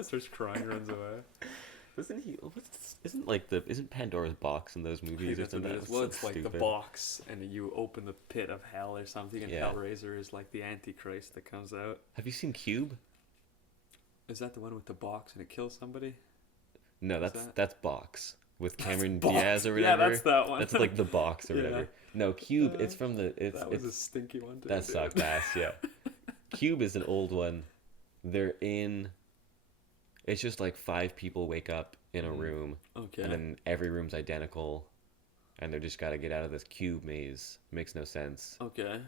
Starts crying, runs away. Isn't Pandora's box in those movies or That's what something? it is. That's Well, so it's like the stupid. box, and you open the pit of hell or something, and Yeah. Hellraiser is like the Antichrist that comes out. Have you seen Cube? Is that the one with the box and it kills somebody? No, What's that's that? that's Box with Cameron Box. Diaz or Yeah, whatever. that's that one. That's like the Box or Yeah. whatever. No, Cube. It's from the. That was a It's stinky one too. that dude. sucked ass. Yeah. Cube is an old one. They're in. It's just like 5 people wake up in a room, Okay. and then every room's identical, and they just got to get out of this cube maze. Makes no sense. Okay.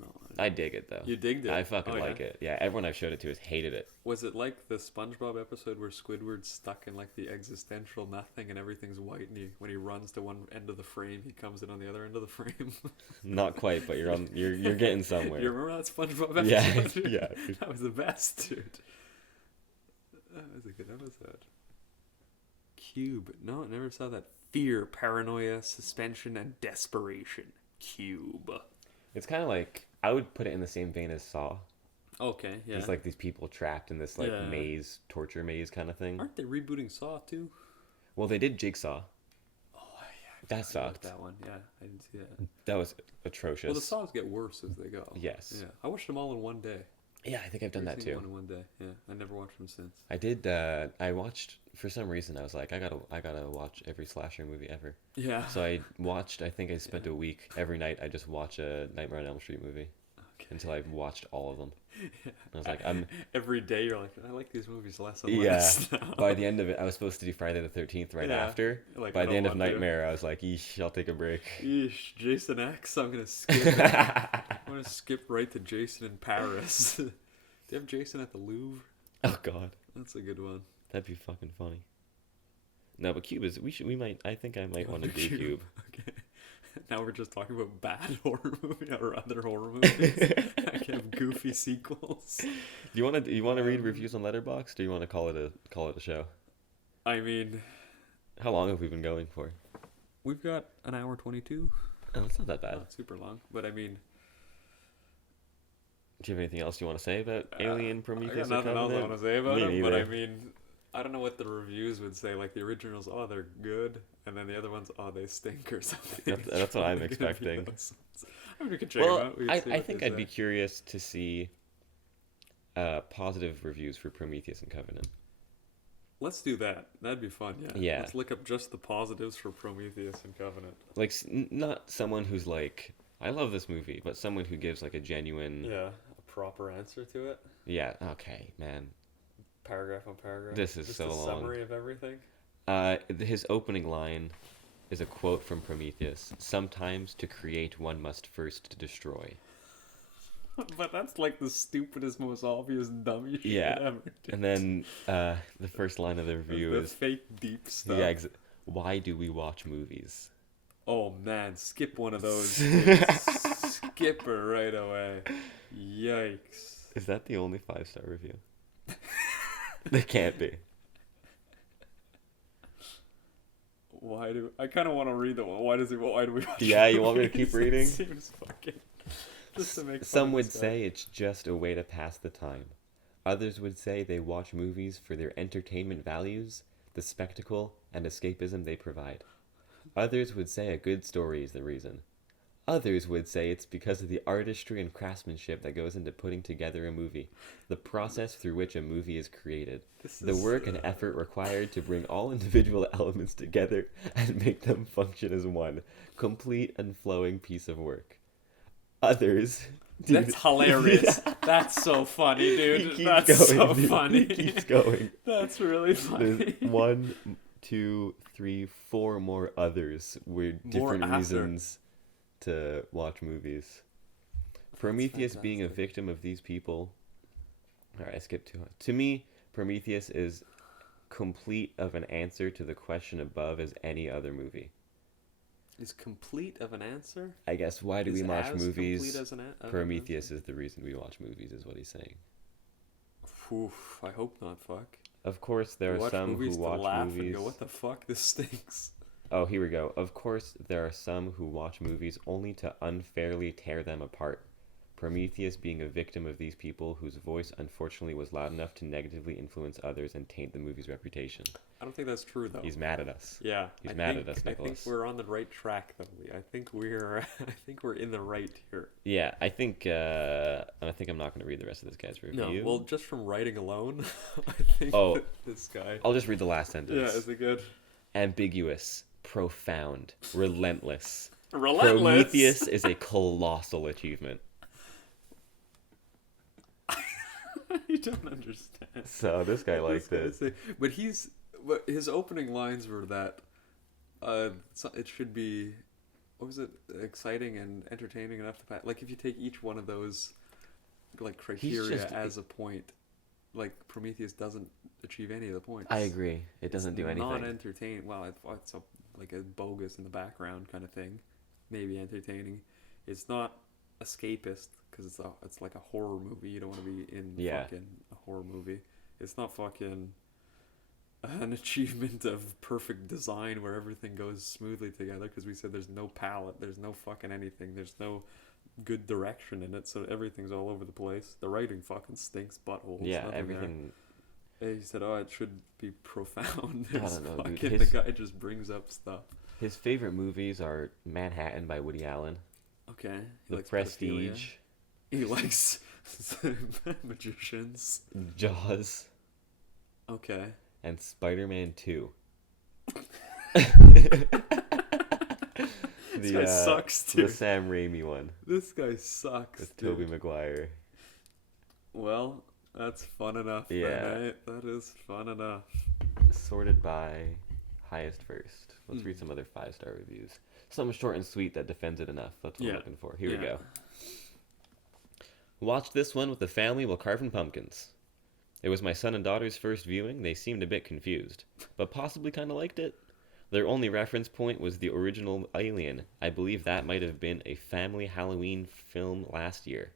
No. I dig it though. You digged it. I fucking Oh, like yeah? it. Yeah, everyone I've showed it to has hated it. Was it like the SpongeBob episode where Squidward's stuck in like the existential nothing and everything's white, and when he runs to one end of the frame, he comes in on the other end of the frame? Not quite, but you're getting somewhere. You remember that SpongeBob episode? Yeah, dude? yeah. That was the best, dude. That was a good episode. Cube. No, I never saw that. Fear, paranoia, suspension, and desperation. Cube. It's kind of like, I would put it in the same vein as Saw. Okay, yeah. It's like these people trapped in this like Yeah. maze, torture maze kind of thing. Aren't they rebooting Saw too? Well, they did Jigsaw. Oh yeah. That I forgot sucked. That one, yeah. I didn't see that. That was atrocious. Well, the Saws get worse as they go. Yes. Yeah. I watched them all in one day. Yeah, I think I've done Every that single too. One in one day. Yeah. I never watched them since. I did. I watched for some reason. I was like, I gotta watch every slasher movie ever. Yeah. So I watched. I think I spent Yeah. a week every night. I just watch a Nightmare on Elm Street movie Okay. until I watched all of them. I was like, I'm. Every day you're like, I like these movies less and Yeah. less now. By the end of it, I was supposed to do Friday the 13th right Yeah. after. Like, By I the don't end of want to. Nightmare, I was like, eesh, I'll take a break. Yeesh, Jason X. I'm gonna skip. I'm gonna skip right to Jason in Paris. Do you have Jason at the Louvre? Oh God, That's a good one. that'd be fucking funny. No, but Cube is. I think I might want to do Cube. Okay. Now we're just talking about bad horror movies or other horror movies. I can have goofy sequels. Do you want to read reviews on Letterboxd? Or do you want to call it a show? I mean, How long have we been going for? we've got an hour 22. Oh, that's not that bad. Not super long, but I mean, Do you have anything else you want to say about Alien, I Prometheus, got or nothing else I Covenant? want to say about Me it. But I neither. mean, I don't know what the reviews would say. Like the originals, oh, they're good, and then the other ones, oh, they stink or something. That's what I'm It's probably gonna be expecting. those ones. I mean, we could check them Well, out. We could see I what think they I'd be say. curious to see positive reviews for Prometheus and Covenant. Let's do that. That'd be fun, yeah. Yeah. Let's look up just the positives for Prometheus and Covenant. Like, not someone who's like, I love this movie, but someone who gives like a genuine... Yeah, a proper answer to it. Yeah, okay, man. Paragraph on paragraph. This is just so a long. Summary of everything. His opening line is a quote from Prometheus. Sometimes to create one must first destroy. But that's like the stupidest, most obvious dummy shit Yeah. ever. Dude. And then the first line of the review the is... fake deep stuff. Yeah, why do we watch movies? Oh man, skip one of those. Dude. Skip it right away. Yikes. Is that the only 5-star review? They can't be. Why do I kind of want to read the one? Why do we watch? Yeah, you want me to keep movies? reading? It seems fucking just to make fun Some of would this guy. say it's just a way to pass the time. Others would say they watch movies for their entertainment values, the spectacle, and escapism they provide. Others would say a good story is the reason. Others would say it's because of the artistry and craftsmanship that goes into putting together a movie, the process through which a movie is created, the work and effort required to bring all individual elements together and make them function as one complete and flowing piece of work. Others... That's hilarious. Yeah. That's so funny, dude. That's going, so dude. funny. He keeps going. That's really funny. There's 1, 2, 3, 4 more others with different reasons to watch movies. Prometheus being a victim of these people. Alright, I skipped 2. To me, Prometheus is complete of an answer to the question above as any other movie. Is complete of an answer? I guess, why do we watch movies? As Prometheus is the reason we watch movies, is what he's saying. Oof, I hope not, fuck. Of course, there are some who watch movies... and go, what the fuck, this stinks. Oh, here we go. Of course, there are some who watch movies only to unfairly tear them apart. Prometheus being a victim of these people whose voice unfortunately was loud enough to negatively influence others and taint the movie's reputation. I don't think that's true, though. He's mad at us. Yeah. He's mad at us, Nicholas. I think we're on the right track, though. I think we're in the right here. Yeah, I think I'm not going to read the rest of this guy's review. No, well, just from writing alone, I think this guy... I'll just read the last sentence. Yeah, is it good? Ambiguous, profound, relentless. Relentless? Prometheus is a colossal achievement. You don't understand. So this guy liked it. But his opening lines were that it should be, what was it, exciting and entertaining enough to pass. Like if you take each one of those like criteria as a point, like Prometheus doesn't achieve any of the points. I agree. It doesn't do anything. Non-entertaining. Well, it's like a bogus in the background kind of thing. Maybe entertaining. It's not escapist because it's like a horror movie. You don't want to be in fucking a horror movie. It's not fucking an achievement of perfect design where everything goes smoothly together because we said there's no palette, there's no fucking anything, there's no good direction in it, so everything's all over the place. The writing fucking stinks buttholes. Yeah, everything. He said, it should be profound. I don't know, dude. The guy just brings up stuff. His favorite movies are Manhattan by Woody Allen. Okay. The Prestige. He likes magicians. Jaws. Okay. And Spider-Man 2. This guy sucks, too. The Sam Raimi one. This guy sucks, with Tobey Maguire. Well, that's fun enough. Yeah. Then, right? That is fun enough. Sorted by highest first. Let's read some other 5-star reviews. Something short and sweet that defends it enough. That's what I'm looking for. Here we go. Watched this one with the family while carving pumpkins. It was my son and daughter's first viewing. They seemed a bit confused, but possibly kind of liked it. Their only reference point was the original Alien. I believe that might have been a family Halloween film last year.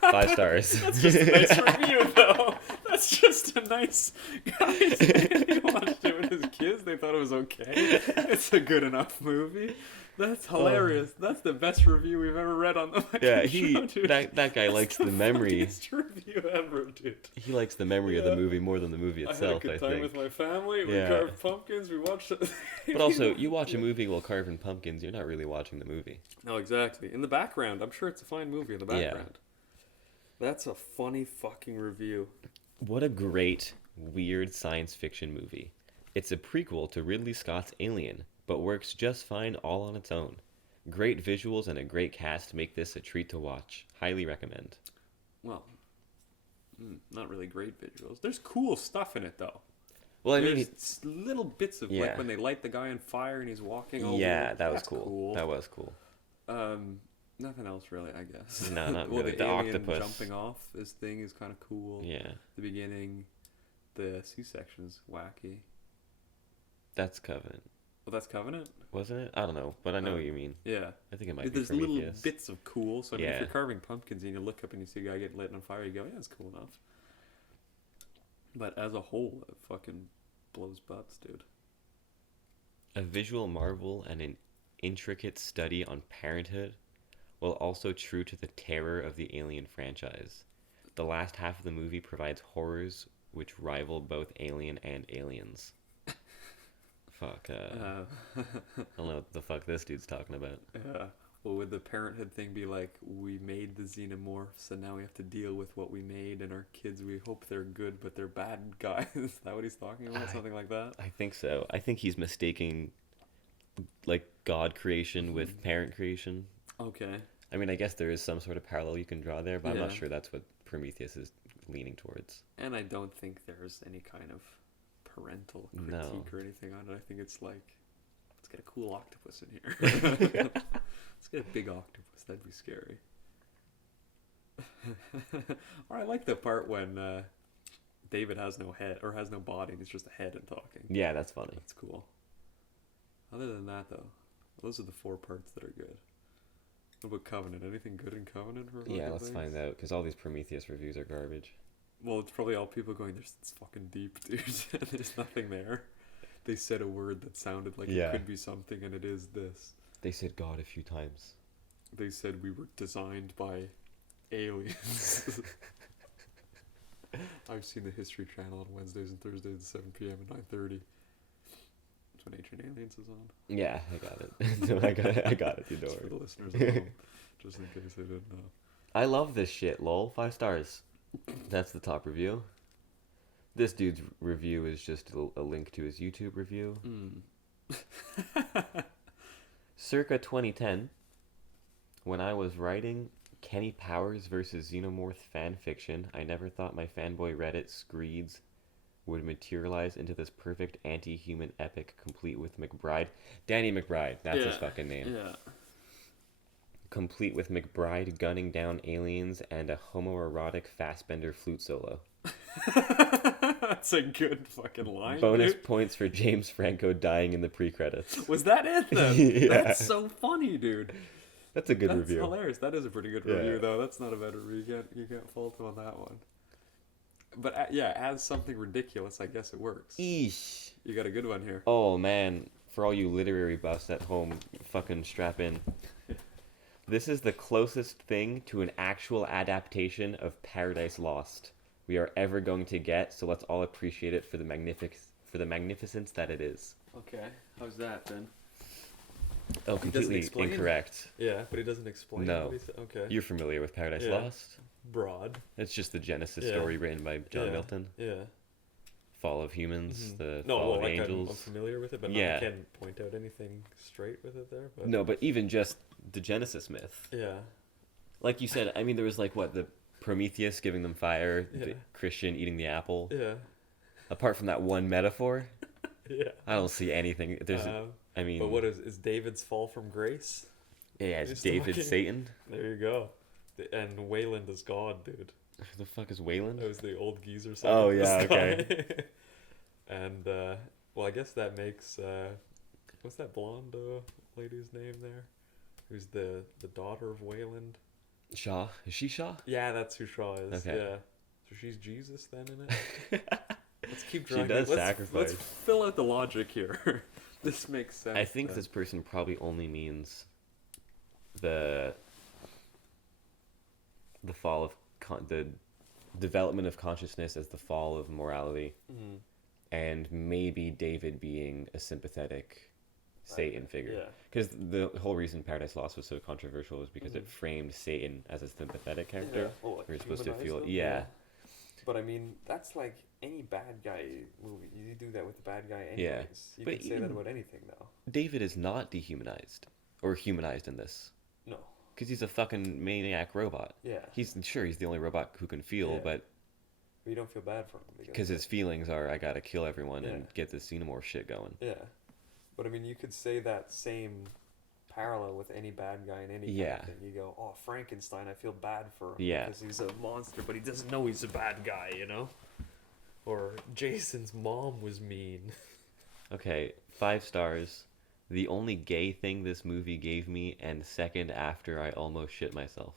5 stars. That's just a nice review, though. That's just a nice... Guys, he watched it with his kids. They thought it was okay. It's a good enough movie. That's hilarious. That's the best review we've ever read on the show, dude. That guy likes the memory. Best review ever, dude. He likes the memory of the movie more than the movie itself, I think. I had a good time with my family. We carved pumpkins. We watched it. But also, you watch a movie while carving pumpkins, you're not really watching the movie. No, exactly. In the background. I'm sure it's a fine movie in the background. That's a funny fucking review. What a great, weird science fiction movie. It's a prequel to Ridley Scott's Alien, but works just fine all on its own. Great visuals and a great cast make this a treat to watch. Highly recommend. Well, not really great visuals. There's cool stuff in it though. Well, I mean, There's little bits of Yeah. like when they light the guy on fire and he's walking over. yeah, that was That's cool. That was cool. Nothing else really, I guess. No, not Well, really. the The alien octopus. jumping off this thing is kind of cool. Yeah, The beginning, the C-section's wacky. that's Covenant, Well, that's Covenant. wasn't it? I don't know, but I know what you mean. Yeah. I think it might be There's little Prometheus. bits of cool. So I mean, if Yeah. you're carving pumpkins and you look up and you see a guy get lit on fire, you go, yeah, that's cool enough. But as a whole, it fucking blows butts, dude. A visual marvel and an intricate study on parenthood, while also true to the terror of the Alien franchise. The last half of the movie provides horrors which rival both Alien and Aliens. Fuck, I don't know what the fuck this dude's talking about. Yeah. Well, would the parenthood thing be like, we made the xenomorphs and now we have to deal with what we made, and our kids, we hope they're good, but they're bad guys? Is that what he's talking about? Something like that? I think so. I think he's mistaking, like, God creation with parent creation. Okay. I mean, I guess there is some sort of parallel you can draw there, but I'm not Yeah. sure that's what Prometheus is leaning towards. And I don't think there's any kind of parental critique No. or anything on it. I think it's like, let's get a cool octopus in here. Let's get a big octopus. That'd be scary. Or I like the part when David has no head, or has no body, and he's just a head and talking. Yeah, that's funny. That's cool. Other than that, though, those are the 4 parts that are good. What about Covenant? Anything good in Covenant? For Yeah, fucking let's things? find out, because all these Prometheus reviews are garbage. Well, it's probably all people going, it's fucking deep, dude. There's nothing there. They said a word that sounded like Yeah. it could be something, and it is this. They said God a few times. They said we were designed by aliens. I've seen the History Channel on Wednesdays and Thursdays at 7 p.m. and 9:30. That's when Ancient Aliens is on. Yeah, I got it. No, I got it, you Just don't for the worry. listeners at home, just in case they didn't know. I love this shit, lol. 5 stars. That's the top review. This dude's review is just a link to his YouTube review. Circa 2010, when I was writing Kenny Powers versus Xenomorph fanfiction, I never thought my fanboy Reddit screeds would materialize into this perfect anti-human epic complete with McBride. Danny McBride, that's his fucking name. Yeah. Complete with McBride gunning down aliens and a homoerotic Fassbender flute solo. That's a good fucking line. Bonus dude. points for James Franco dying in the pre-credits. Was that it then? Yeah. That's so funny, dude. That's a good That's review. hilarious. That is a pretty good Yeah. review, though. That's not a bad review. You can't fault him on that one. But yeah, as something ridiculous, I guess it works. Eesh. You got a good one here. Oh man, for all you literary buffs at home, fucking strap in. This is the closest thing to an actual adaptation of Paradise Lost we are ever going to get, so let's all appreciate it for the magnificence that it is. Okay, how's that then? Oh, He doesn't completely explain? incorrect. Yeah, but he doesn't explain. No. what he said. Okay. You're familiar with Paradise Yeah. Lost? Broad. It's just the Genesis Yeah. story written by John Yeah. Milton. Yeah. Fall of humans, the No, fall well, of like I'm angels. familiar with it, but Yeah. I can't point out anything straight with it there. But No, but even just the Genesis myth. yeah. Like you said, I mean, there was like what, the Prometheus giving them fire, the Yeah. Christian eating the apple. Yeah. Apart from that one metaphor, Yeah. I don't see anything. There's, I mean, But what is David's fall from grace? yeah, it's he's David talking- Satan. There you go. And Wayland is God, dude. Who the fuck is Wayland? That was the old geezer. Oh, second yeah, this okay. time. And well, I guess that makes what's that blonde lady's name there? Who's the daughter of Wayland? Shaw? Is she Shaw? Yeah, that's who Shaw is. Okay. Yeah. So she's Jesus then in it. Let's keep She drawing. does let's sacrifice. fill out the logic here. This makes sense. I think then. this person probably only means the fall of the development of consciousness as the fall of morality, Mhm. and maybe David being a sympathetic Satan figure. Yeah. Because the whole reason Paradise Lost was so controversial was because it framed Satan as a sympathetic character. Yeah. Oh, like We're supposed to humanize feel, them? yeah. But I mean, that's like any bad guy movie. You do that with the bad guy anyways. Yeah. You But can say that about anything, though. David is not dehumanized or humanized in this. No. Because he's a fucking maniac robot. Yeah. He's the only robot who can feel, Yeah. but you don't feel bad for him. because his feelings are, I gotta kill everyone Yeah. and get this xenomorph shit going. Yeah. But I mean, you could say that same parallel with any bad guy in any kind Yeah. of thing. You go, oh, Frankenstein, I feel bad for him Yeah. because he's a monster, but he doesn't know he's a bad guy, you know? Or Jason's mom was mean. Okay, 5 stars. The only gay thing this movie gave me, and second after I almost shit myself.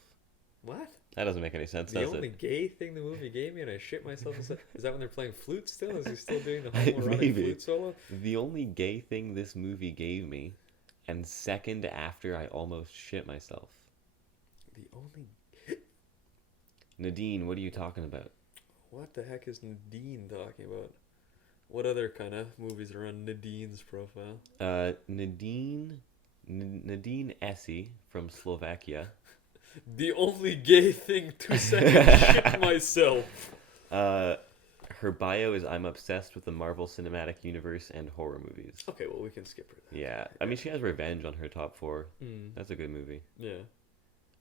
What? That doesn't make any sense, The does only it? gay thing the movie gave me and I shit myself is that when they're playing flute still? Is he still doing the homoerotic Maybe. flute solo? The only gay thing this movie gave me, and second after I almost shit myself. The only... Nadine, what are you talking about? What the heck is Nadine talking about? What other kind of movies are on Nadine's profile? Nadine Essie from Slovakia. The only gay thing 2 seconds shit myself. Her bio is I'm obsessed with the Marvel Cinematic Universe and horror movies. Okay, well, we can skip her then. Yeah, I mean, she has Revenge on her top 4. Mm. That's a good movie. Yeah.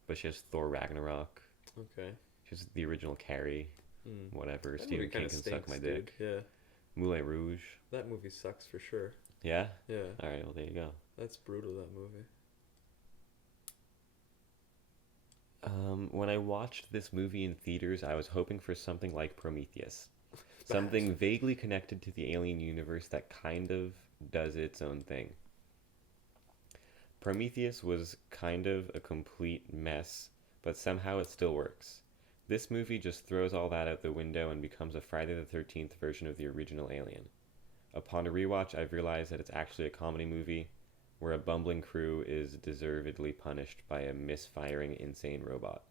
But she has Thor Ragnarok. Okay. She has the original Carrie. Mm. Whatever. That Stephen movie King kinda can stinks, suck my dude. dick. Yeah. Moulin Rouge. That movie sucks for sure. Yeah? Yeah. Alright, well, there you go. That's brutal, that movie. When I watched this movie in theaters, I was hoping for something like Prometheus. Something vaguely connected to the Alien universe that kind of does its own thing. Prometheus was kind of a complete mess, but somehow it still works. This movie just throws all that out the window and becomes a Friday the 13th version of the original Alien. Upon a rewatch, I've realized that it's actually a comedy movie where a bumbling crew is deservedly punished by a misfiring insane robot.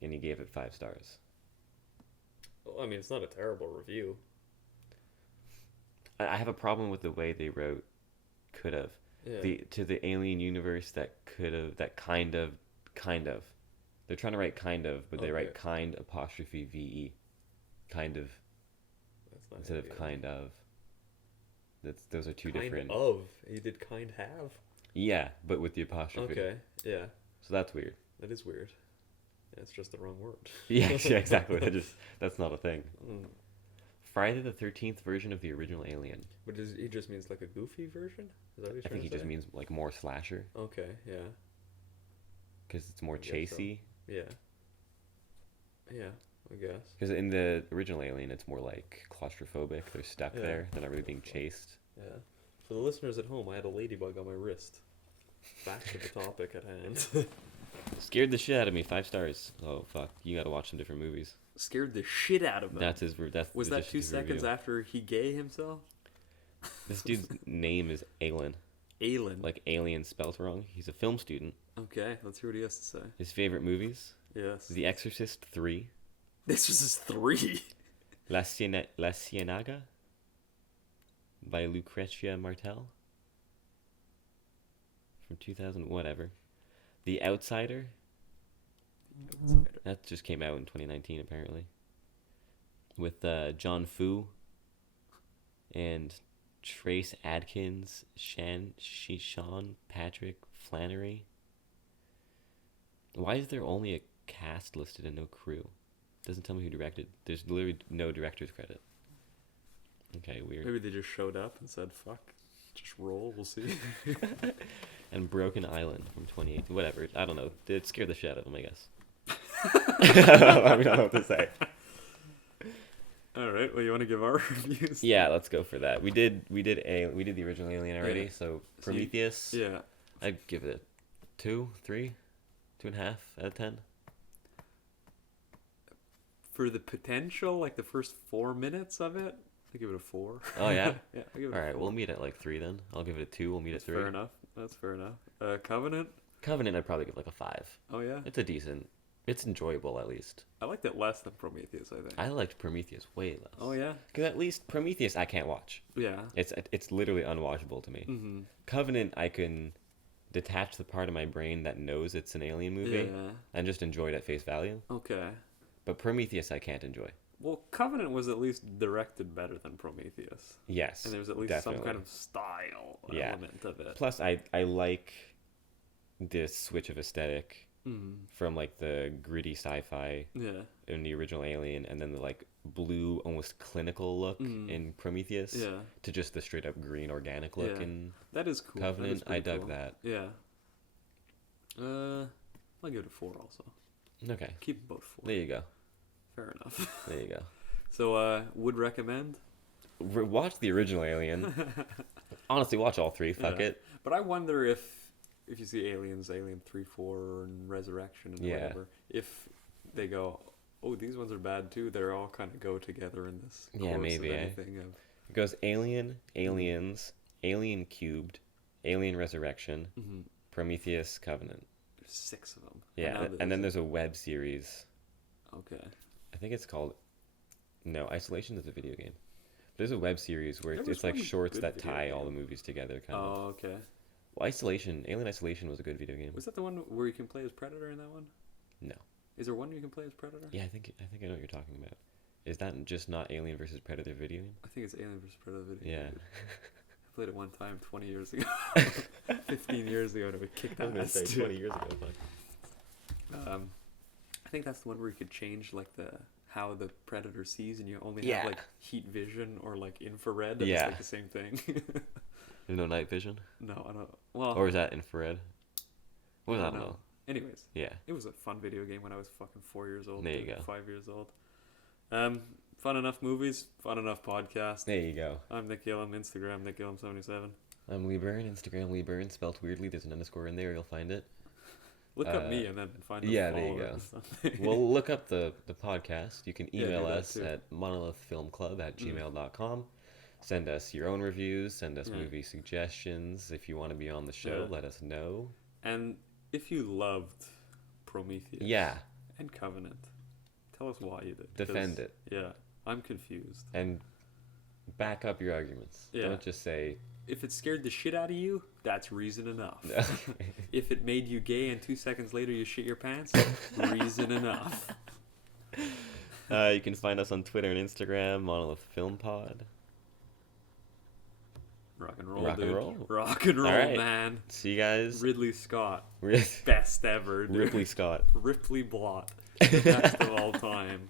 And he gave it 5 stars. Well, I mean, it's not a terrible review. I have a problem with the way they wrote could have. Yeah. To the Alien universe that could have, that kind of. They're trying to write kind of, but they write kind apostrophe VE. Kind of. That's not Instead of ideal. kind of. Those are two Kind different. of. You did kind have. Yeah, but with the apostrophe. Okay. Yeah. So that's weird. That is weird. Yeah, it's just the wrong word. Yeah, exactly. That's not a thing. Mm. Friday the 13th version of the original Alien. But he just means like a goofy version? Is that what he's I trying think he to say? just means like more slasher Okay, yeah. because it's more I guess so. chasey. Yeah. Yeah, I guess. Because in the original Alien, it's more like claustrophobic. They're stuck Yeah. there. They're not really being chased. Yeah. For the listeners at home, I had a ladybug on my wrist. Back to the topic at hand. Scared the shit out of me. 5 stars. Oh fuck! You got to watch some different movies. Scared the shit out of him. That's his. That's Was the- that just 2 his seconds review. after he gay himself? This dude's name is Alan. Alan. Like alien spelt wrong. He's a film student. Okay, let's hear what he has to say. His favorite movies: Yes. The Exorcist 3, This was his 3. La Ciénaga by Lucrecia Martel from 2000, whatever. The Outsider, that just came out in 2019 apparently, with John Fu and Trace Adkins, Sean Patrick Flannery. Why is there only a cast listed and no crew? Doesn't tell me who directed. There's literally no director's credit. Okay, weird. Maybe they just showed up and said, fuck, just roll, we'll see. And Broken Island from 2018. Whatever. I don't know. It scared the shit out of him, I guess. I don't know what to say. Alright, well, you want to give our reviews? Yeah, let's go for that. We did the original Alien already, Yeah. so Prometheus, Yeah. I'd give it a 2, 3, 2.5 out of 10. For the potential, like the first 4 minutes of it, I give it a 4. Oh, yeah? Yeah, I give it All a right, 4. we'll meet at like 3 then. I'll give it a 2. We'll meet That's at 3. fair enough. That's fair enough. Covenant? Covenant, I'd probably give like a 5. Oh, yeah? It's a decent It's enjoyable, at least. I liked it less than Prometheus, I think. I liked Prometheus way less. Oh, yeah? Because at least Prometheus I can't watch. Yeah. It's literally unwatchable to me. Mm-hmm. Covenant, I can detach the part of my brain that knows it's an alien movie Yeah. and just enjoy it at face value. Okay. But Prometheus I can't enjoy. Well, Covenant was at least directed better than Prometheus. Yes, And there was at least definitely. some kind of style Yeah. element of it. Plus, I like this switch of aesthetic Mm. from like the gritty sci-fi Yeah. in the original Alien, and then the like blue, almost clinical look in Prometheus, Yeah. to just the straight up green, organic look Yeah. in That is cool. Covenant. That is I pretty dug cool. that. Yeah. I'll give it a 4 also. Okay, Keep both 4. there you go. Fair enough. There you go. So, would recommend? Watch the original Alien. Honestly, watch all 3. Fuck Yeah. it. But I wonder if you see Aliens, Alien 3, 4, and Resurrection and Yeah. whatever, if they go, oh, these ones are bad too, they're all kind of go together in this Yeah, course maybe, of eh? anything. It goes Alien, Aliens, Alien Cubed, Alien Resurrection, Mm-hmm. Prometheus, Covenant. There's 6 of them. Yeah, and then there's a web series. Okay. I think it's called... No, Isolation is a video game. There's a web series where There was it's like one shorts good that video tie game. all the movies together, kind of. Oh, okay. Well, Alien Isolation was a good video game. Was that the one where you can play as Predator in that one? No. Is there one you can play as Predator? Yeah, I think I know what you're talking about. Is that just not Alien versus Predator video game? I think it's Alien vs. Predator video. Yeah. game. I played it one time 20 years ago. 15 years ago, and we kicked I was gonna ass, say too. 20 years ago. Fuck. I think that's the one where you could change like how the predator sees, and you only Yeah. have like heat vision or like infrared. And Yeah. It's like the same thing. There's no night vision? No, I don't. Well, Or is that infrared? Well, I don't know. Anyways, Yeah. it was a fun video game when I was fucking 4 years old. There you go. 5 years old. Fun enough movies, fun enough podcast. There you go. I'm Nick Gillum, Instagram Nick Gillum77. I'm Lee Byrne, Instagram Lee Byrne, spelled weirdly. There's an underscore in there. You'll find it. Look up me and then find the yeah, there you followers go. or something. Well, look up the podcast. You can Yeah, do email that us too. at monolithfilmclub@gmail.com. Send us your own reviews. Send us Yeah. movie suggestions. If you want to be on the show, Yeah. let us know. And if you loved Prometheus Yeah, and Covenant, tell us why you did. defend 'cause, it Yeah, I'm confused. and back up your arguments. Yeah. Don't just say, If it scared the shit out of you, that's reason enough. If it made you gay and 2 seconds later you shit your pants, reason enough. You can find us on Twitter and Instagram, Monolith Film Pod. Rock and roll, Rock and dude. roll. Rock and roll, Alright. man. See you guys. Ridley Scott, Ri- best ever, dude. Ripley Scott. Ripley Blott, best of all time.